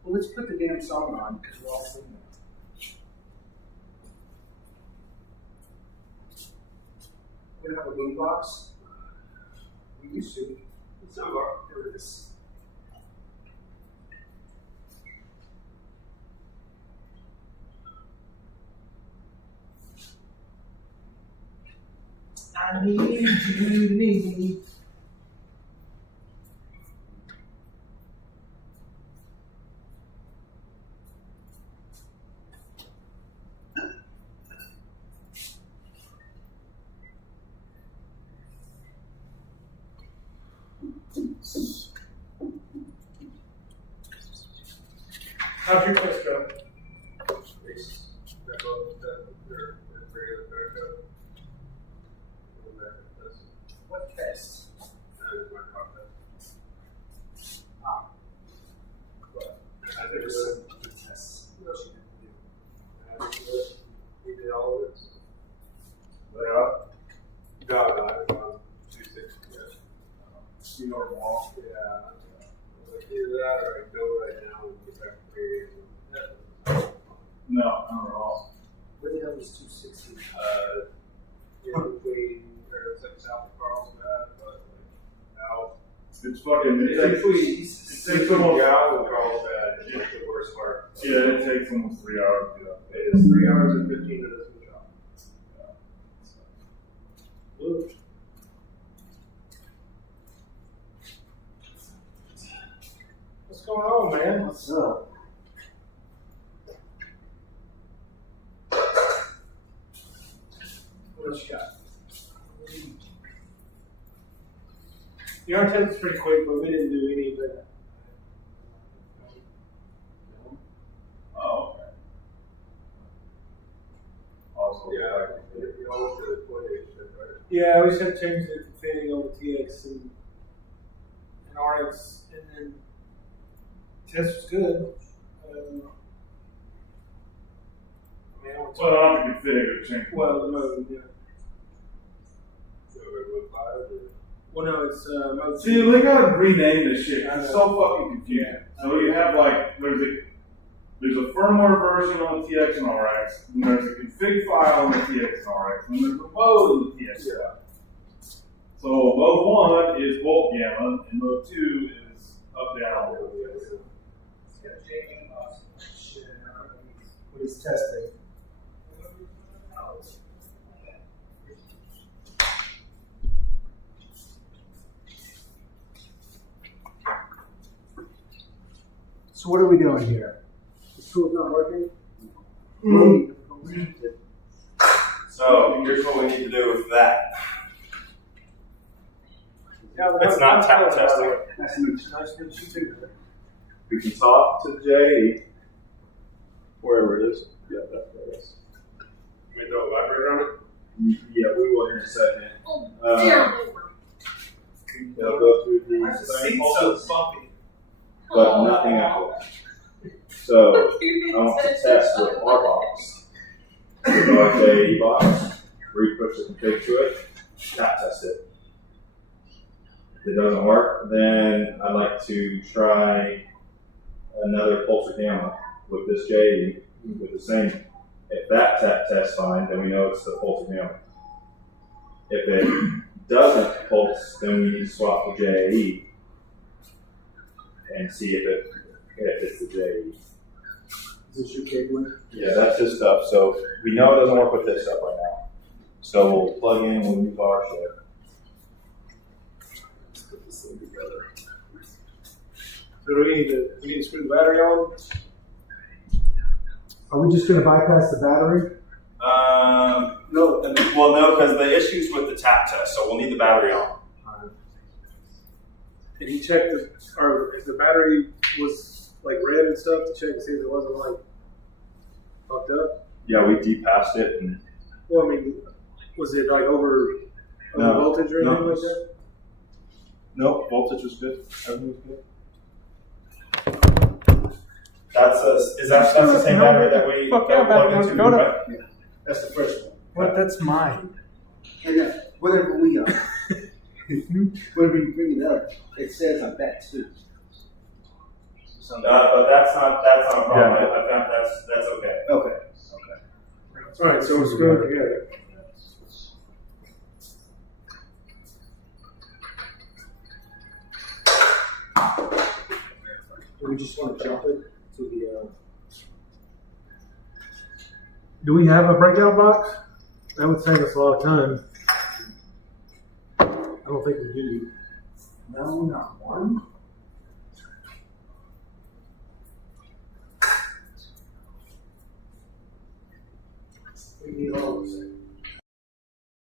Well, let's put the damn song on because we're all singing it. We don't have a boombox. We used to. It's not our. There it is. I need you, need me. How's your test go? What test? I think it's good tests. What else you do? We did all of it. Layout, No, I was on 260. you know, wall. Yeah. Either that or I go right now and get back to creating. No, not at all. Where the hell is 260? In between, or it's like South Carlsbad, but like out. It's fucking, it takes It's almost, out in Carlsbad, is the worst part. yeah, it takes almost 3 hours to get up. It is 3 hours and 15 minutes from the job. What's going on, man? What's up? What else you got? The our test is pretty quick, but we didn't do any of that. Oh, okay. Also, Yeah, you almost did a 20 shit, right? Yeah, we just had to change the config on the TX and RX, and then test was good. I mean, I don't so I don't have to configure to change. well, mode, yeah. So it was 5 or? Well, no, it's mode. See, they gotta rename this shit. I know. It's so fucking confusing. So you have like, there's a firmware version on the TX and RX, and there's a config file on the TX and RX, and there's a mode in the TX file. So mode 1 is volt gamma, and mode 2 is up down. What he's testing. So what are we doing here? The tool's not working? So here's what we need to do with that. It's not tap testing. Nice to meet you. We can talk to Jay, wherever it is. Yeah, that's where it is. We don't elaborate on it. Yeah, we will in a second. Oh, dear Lord. They'll go through these The same seat's so pulses, bumpy. but nothing after that. So I want to test with our box. With our JAE box, re-push the config to it, tap test it. If it doesn't work, then I'd like to try another pulsar gamma with this JAE with the same. If that tap tests fine, then we know it's the pulsar gamma. If it doesn't pulse, then we need to swap the JAE and see if it's the JAE. Is this your cabling? Yeah, that's his stuff. So we know it doesn't work with this stuff right now. So we'll plug in, we'll use our shit. Let's put this thing together. So do we need to screw the battery on? Are we just gonna bypass the battery? No. Well, no, because the issue's with the tap test, so we'll need the battery on. Did he check if the battery was like red and stuff to check to see if it wasn't like fucked up? Yeah, we depassed it and Well, I mean, was it like over No. voltage or No. anything like that? nope, voltage was good. Everything was good. That's the same battery that we plugged into, right? That's the first one. What? That's mine. And whatever we are, whenever you bring it up, it says on that too. So, But that's not a problem. I found that's okay. okay. All right, so we're screwing together. Do we just want to jump it to the? Do we have a breakout box? That would save us a lot of time. I don't think we do. No, not one.